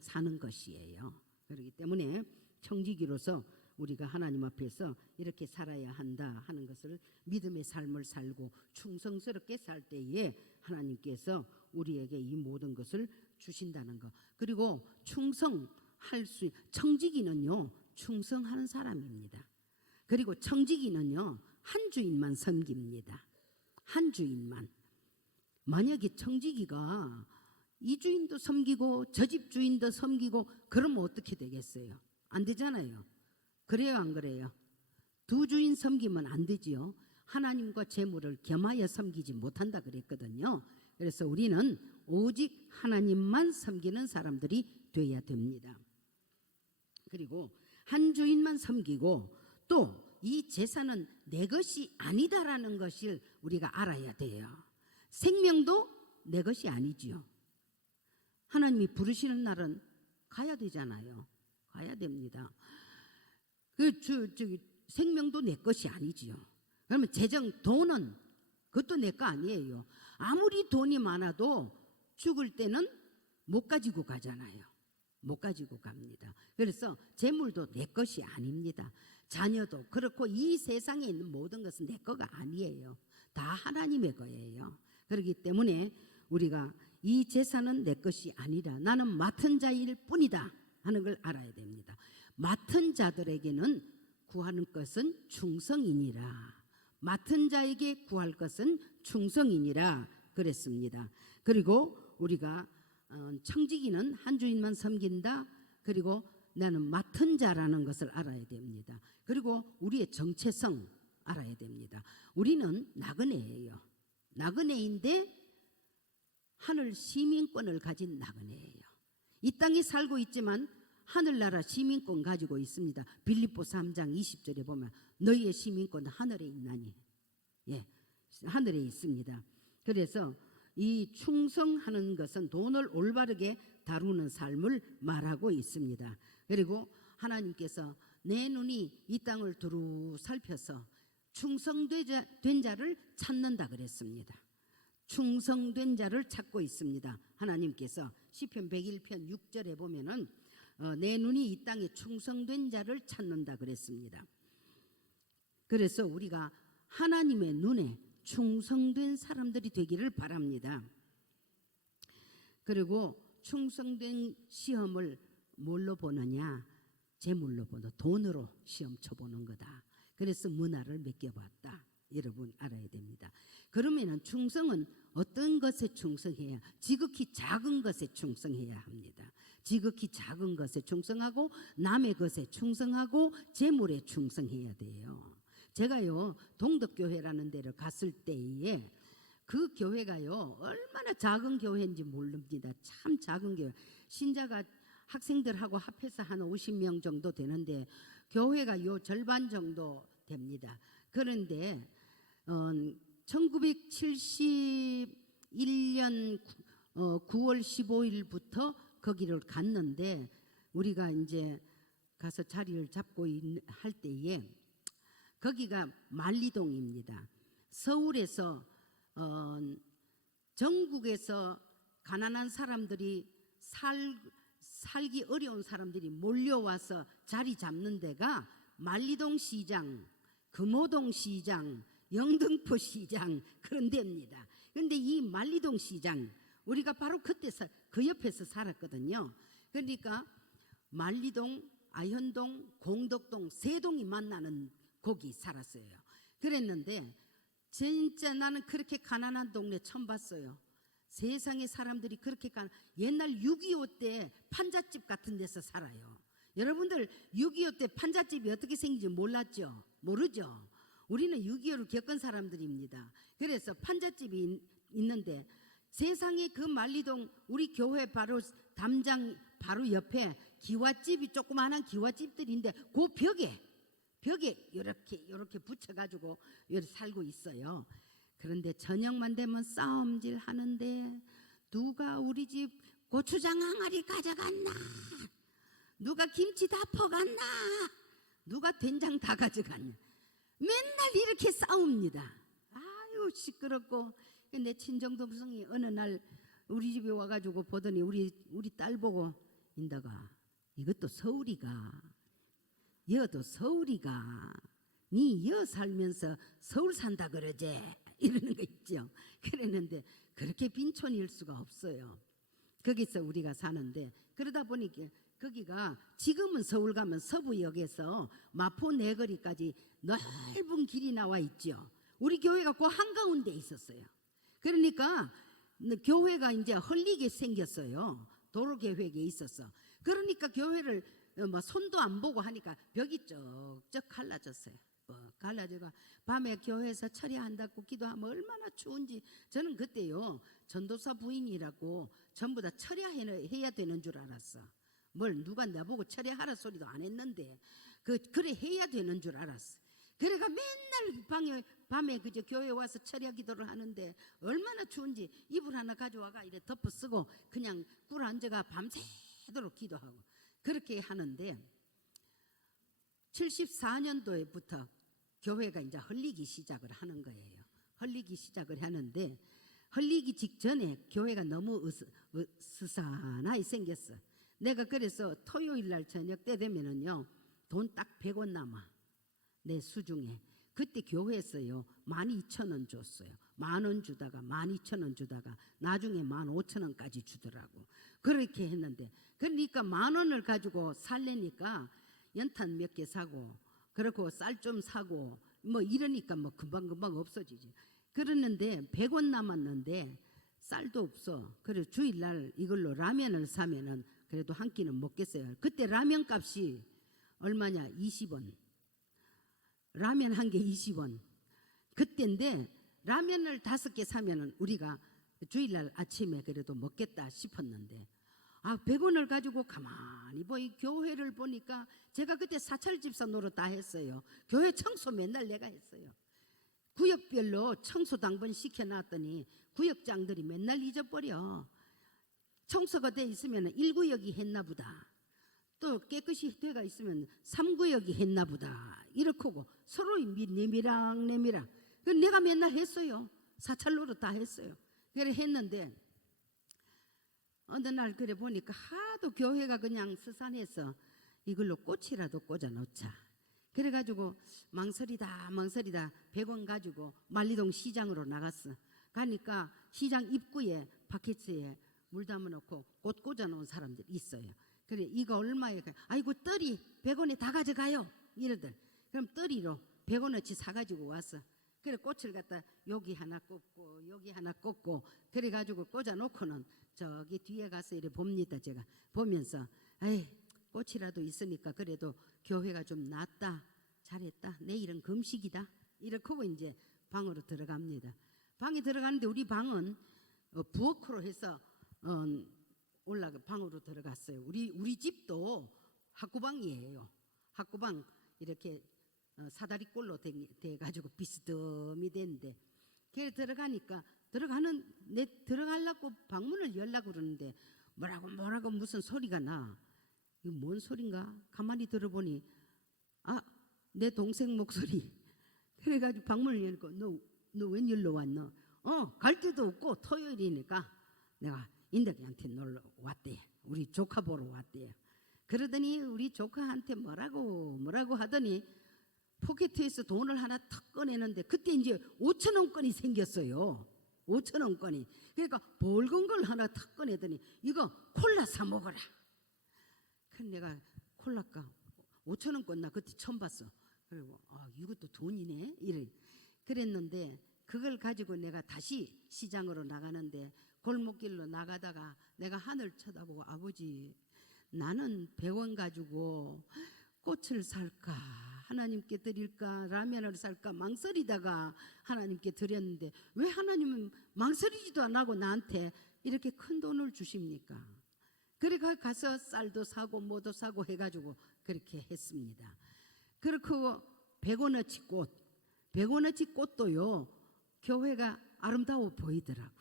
사는 것이에요. 그렇기 때문에 청지기로서 우리가 하나님 앞에서 이렇게 살아야 한다 하는 것을, 믿음의 삶을 살고 충성스럽게 살 때에 하나님께서 우리에게 이 모든 것을 주신다는 것. 그리고 청지기는요 충성하는 사람입니다. 그리고 청지기는요 한 주인만 섬깁니다. 한 주인만. 만약에 청지기가 이 주인도 섬기고 저 집 주인도 섬기고 그러면 어떻게 되겠어요? 안 되잖아요. 그래요, 안 그래요? 두 주인 섬기면 안 되지요. 하나님과 재물을 겸하여 섬기지 못한다 그랬거든요. 그래서 우리는 오직 하나님만 섬기는 사람들이 돼야 됩니다. 그리고 한 주인만 섬기고 또 이 재산은 내 것이 아니다라는 것을 우리가 알아야 돼요. 생명도 내 것이 아니지요. 하나님이 부르시는 날은 가야 되잖아요. 가야 됩니다. 생명도 내 것이 아니지요. 그러면 돈은 그것도 내 거 아니에요. 아무리 돈이 많아도 죽을 때는 못 가지고 가잖아요. 못 가지고 갑니다. 그래서 재물도 내 것이 아닙니다. 자녀도 그렇고 이 세상에 있는 모든 것은 내 거가 아니에요. 다 하나님의 거예요. 그렇기 때문에 우리가 이 재산은 내 것이 아니라 나는 맡은 자일 뿐이다 하는 걸 알아야 됩니다. 맡은 자들에게는 구하는 것은 충성이니라. 맡은 자에게 구할 것은 충성이니라 그랬습니다. 그리고 우리가 청지기는 한 주인만 섬긴다. 그리고 나는 맡은 자라는 것을 알아야 됩니다. 그리고 우리의 정체성 알아야 됩니다. 우리는 나그네예요. 나그네인데 하늘 시민권을 가진 나그네예요. 이 땅에 살고 있지만 하늘나라 시민권 가지고 있습니다. 빌립보서 3장 20절에 보면 너희의 시민권은 하늘에 있나니, 예, 하늘에 있습니다. 그래서 이 충성하는 것은 돈을 올바르게 다루는 삶을 말하고 있습니다. 그리고 하나님께서 내 눈이 이 땅을 두루 살펴서 충성된 자를 찾는다 그랬습니다. 충성된 자를 찾고 있습니다. 하나님께서 시편 101편 6절에 보면은 내 눈이 이 땅에 충성된 자를 찾는다 그랬습니다. 그래서 우리가 하나님의 눈에 충성된 사람들이 되기를 바랍니다. 그리고 충성된 시험을 뭘로 보느냐? 재물로 보는, 돈으로 시험 쳐보는 거다. 그래서 문화를 맡겨봤다. 여러분 알아야 됩니다. 그러면은 충성은 어떤 것에 충성해야? 지극히 작은 것에 충성해야 합니다. 지극히 작은 것에 충성하고 남의 것에 충성하고 재물에 충성해야 돼요. 제가요 동덕교회라는 데를 갔을 때에 그 교회가요 얼마나 작은 교회인지 모릅니다. 참 작은 교회. 신자가 학생들하고 합해서 한 50명 정도 되는데 교회가 요 절반 정도 됩니다. 그런데 1971년 9월 15일부터 거기를 갔는데 우리가 이제 가서 자리를 잡고 할 때에 거기가 만리동입니다. 서울에서 전국에서 가난한 사람들이 살기 어려운 사람들이 몰려와서 자리 잡는 데가 만리동 시장, 금호동 시장, 영등포 시장 그런 데입니다. 그런데 이 만리동 시장 우리가 바로 그때 그 옆에서 살았거든요. 그러니까 만리동, 아현동, 공덕동 세 동이 만나는 거기 살았어요. 그랬는데 진짜 나는 그렇게 가난한 동네 처음 봤어요. 세상에 사람들이 그렇게 옛날 6.25 때 판잣집 같은 데서 살아요. 여러분들 6.25 때 판잣집이 어떻게 생긴지 몰랐죠? 모르죠? 우리는 6.25를 겪은 사람들입니다. 그래서 판잣집이 있는데 세상에 그 만리동 우리 교회 바로 담장 바로 옆에 기와집이 조그마한 기와집들인데 그 벽에 이렇게 붙여가지고 여기 살고 있어요. 그런데 저녁만 되면 싸움질 하는데 누가 우리 집 고추장 항아리 가져갔나? 누가 김치 다 퍼갔나? 누가 된장 다 가져갔나? 맨날 이렇게 싸웁니다. 아유 시끄럽고 내 친정동생이 어느 날 우리 집에 와가지고 보더니 우리 딸 보고 인다가 이것도 서울이가 여도 서울이가 니 여 살면서 서울 산다 그러지 이러는 거 있죠. 그랬는데 그렇게 빈촌일 수가 없어요. 거기서 우리가 사는데 그러다 보니까 거기가 지금은 서울 가면 서부역에서 마포 내거리까지 넓은 길이 나와 있죠. 우리 교회가 그 한가운데 있었어요. 그러니까 교회가 이제 헐리게 생겼어요. 도로 계획에 있었어. 그러니까 교회를 뭐 손도 안 보고 하니까 벽이 쩍쩍 갈라졌어요. 갈라져가 밤에 교회에서 처리한다고 기도하면 얼마나 추운지. 저는 그때요 전도사 부인이라고 전부 다 처리해야 되는 줄 알았어. 뭘 누가 나보고 처리하라 소리도 안 했는데 그래 해야 되는 줄 알았어. 그래가 맨날 밤에 그저 교회 와서 철야 기도를 하는데 얼마나 추운지 이불 하나 가져와가 이래 덮어 쓰고 그냥 꿀 앉아가 밤새도록 기도하고 그렇게 하는데 74년도에부터 교회가 이제 헐리기 시작을 하는 거예요. 헐리기 시작을 하는데 헐리기 직전에 교회가 너무 스산하게 생겼어. 내가 그래서 토요일 날 저녁 때 되면은요 돈 딱 100원 남아 내 수중에. 그때 교회에서요 12,000원 줬어요. 10,000원 주다가 12,000원 주다가 나중에 15,000원까지 주더라고. 그렇게 했는데 그러니까 10,000원을 가지고 살래니까 연탄 몇 개 사고 그리고 쌀 좀 사고 뭐 이러니까 뭐 금방금방 없어지지. 그러는데 100원 남았는데 쌀도 없어. 그래 주일날 이걸로 라면을 사면은 그래도 한 끼는 먹겠어요. 그때 라면 값이 얼마냐? 20원. 라면 한 개 20원. 그때인데 라면을 5개 사면은 우리가 주일날 아침에 그래도 먹겠다 싶었는데 100원을 가지고 가만히 이 교회를 보니까 제가 그때 사찰집사 노릇 다 했어요. 교회 청소 맨날 내가 했어요. 구역별로 청소 당번 시켜놨더니 구역장들이 맨날 잊어버려. 청소가 돼 있으면 1구역이 했나 보다. 또 깨끗이 돼가 있으면 3구역이 했나 보다. 이렇게 하고 서로 내미락 내가 맨날 했어요. 사찰 노릇 다 했어요. 그래 했는데 어느 날 그래 보니까 하도 교회가 그냥 스산해서 이걸로 꽃이라도 꽂아 놓자. 그래가지고 망설이다 100원 가지고 만리동 시장으로 나갔어. 가니까 시장 입구에 바켓에 물 담아 놓고 꽃 꽂아 놓은 사람들이 있어요. 그래 이거 얼마에? 아이고 떨이 100원에 다 가져가요 이러들. 그럼 떨이로 100원어치 사가지고 왔어. 그래 꽃을 갖다 여기 하나 꽂고 여기 하나 꽂고 그래가지고 꽂아 놓고는 저기 뒤에 가서 이래 봅니다. 제가 보면서 에이 꽃이라도 있으니까 그래도 교회가 좀 낫다. 잘했다. 내일은 금식이다. 이렇게 하고 이제 방으로 들어갑니다. 방에 들어가는데 우리 방은 부엌으로 해서 올라가 방으로 들어갔어요. 우리 집도 학구방이에요. 학구방 이렇게 사다리꼴로 돼 가지고 비스듬히 된데 그래 들어가니까 들어가려고 방문을 열려고 그러는데 뭐라고 무슨 소리가 나. 이거 뭔 소린가? 가만히 들어보니 내 동생 목소리. 그래가지고 방문을 열고 너 웬일로 왔노? 갈 데도 없고 토요일이니까 내가 인덕이한테 놀러 왔대. 우리 조카 보러 왔대. 그러더니 우리 조카한테 뭐라고 하더니 포켓에서 돈을 하나 탁 꺼내는데 그때 이제 5,000원권이 생겼어요. 5,000원권이. 그러니까 벌건 걸 하나 탁 꺼내더니 이거 콜라 사 먹어라. 그래서 내가 콜라가 5,000원권 나 그때 처음 봤어. 그리고 이것도 돈이네 이래. 그랬는데 그걸 가지고 내가 다시 시장으로 나가는데 골목길로 나가다가 내가 하늘 쳐다보고 아버지 나는 100원 가지고 꽃을 살까 하나님께 드릴까 라면을 살까 망설이다가 하나님께 드렸는데 왜 하나님은 망설이지도 안 하고 나한테 이렇게 큰 돈을 주십니까? 그래 가서 쌀도 사고 뭐도 사고 해가지고 그렇게 했습니다. 그렇고 100원어치 꽃 100원어치 꽃도요 교회가 아름다워 보이더라고.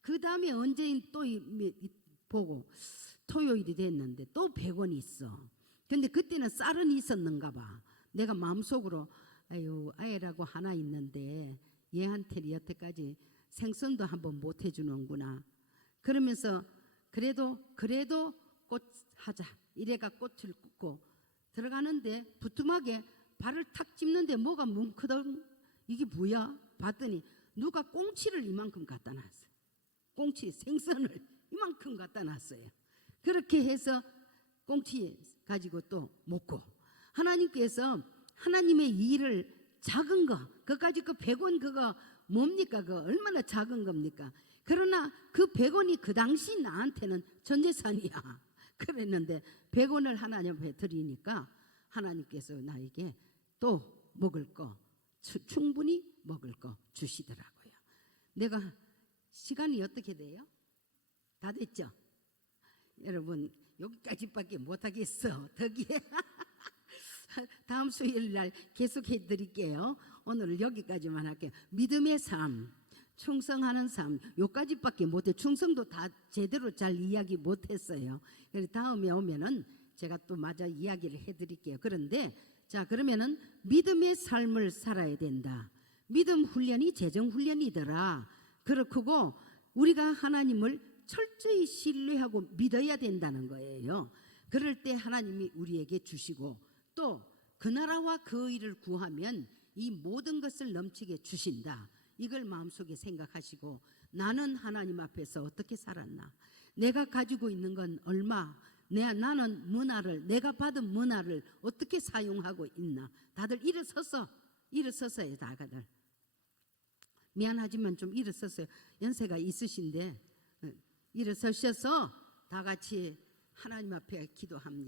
그 다음에 언제 또 보고 토요일이 됐는데 또 100원이 있어. 근데 그때는 쌀은 있었는가 봐. 내가 마음속으로 아유 아이라고 하나 있는데 얘한테 여태까지 생선도 한번 못 해주는구나. 그러면서 그래도 꽃 하자. 이래가 꽃을 꽂고 들어가는데 부뚜막에 발을 탁 찝는데 뭐가 뭉크덩. 이게 뭐야? 봤더니 누가 꽁치를 이만큼 갖다 놨어요. 꽁치 생선을 이만큼 갖다 놨어요. 그렇게 해서 꽁치 가지고 또 먹고 하나님께서 하나님의 일을 작은 거 그까지 그 100원 그거 뭡니까? 그 얼마나 작은 겁니까? 그러나 그 100원이 그 당시 나한테는 전재산이야. 그랬는데 100원을 하나님 앞에 드리니까 하나님께서 나에게 또 먹을 거 충분히 먹을 거 주시더라고요. 내가 시간이 어떻게 돼요? 다 됐죠? 여러분 여기까지밖에 못하겠어. 덕이에 다음 수요일 날 계속해 드릴게요. 오늘 여기까지만 할게요. 믿음의 삶, 충성하는 삶 여기까지밖에 못해. 충성도 다 제대로 잘 이야기 못했어요. 그래서 다음에 오면은 제가 또 마저 이야기를 해드릴게요. 그런데 자 그러면은 믿음의 삶을 살아야 된다. 믿음 훈련이 재정 훈련이더라. 그렇고 우리가 하나님을 철저히 신뢰하고 믿어야 된다는 거예요. 그럴 때 하나님이 우리에게 주시고 또 그 나라와 그 의를 구하면 이 모든 것을 넘치게 주신다. 이걸 마음속에 생각하시고 나는 하나님 앞에서 어떻게 살았나? 내가 가지고 있는 건 얼마? 나는 문화를 내가 받은 문화를 어떻게 사용하고 있나? 다들 일어서서 일어섰어요, 다가들. 미안하지만 좀 일어섰어요. 연세가 있으신데 일어서셔서 다 같이 하나님 앞에 기도합니다.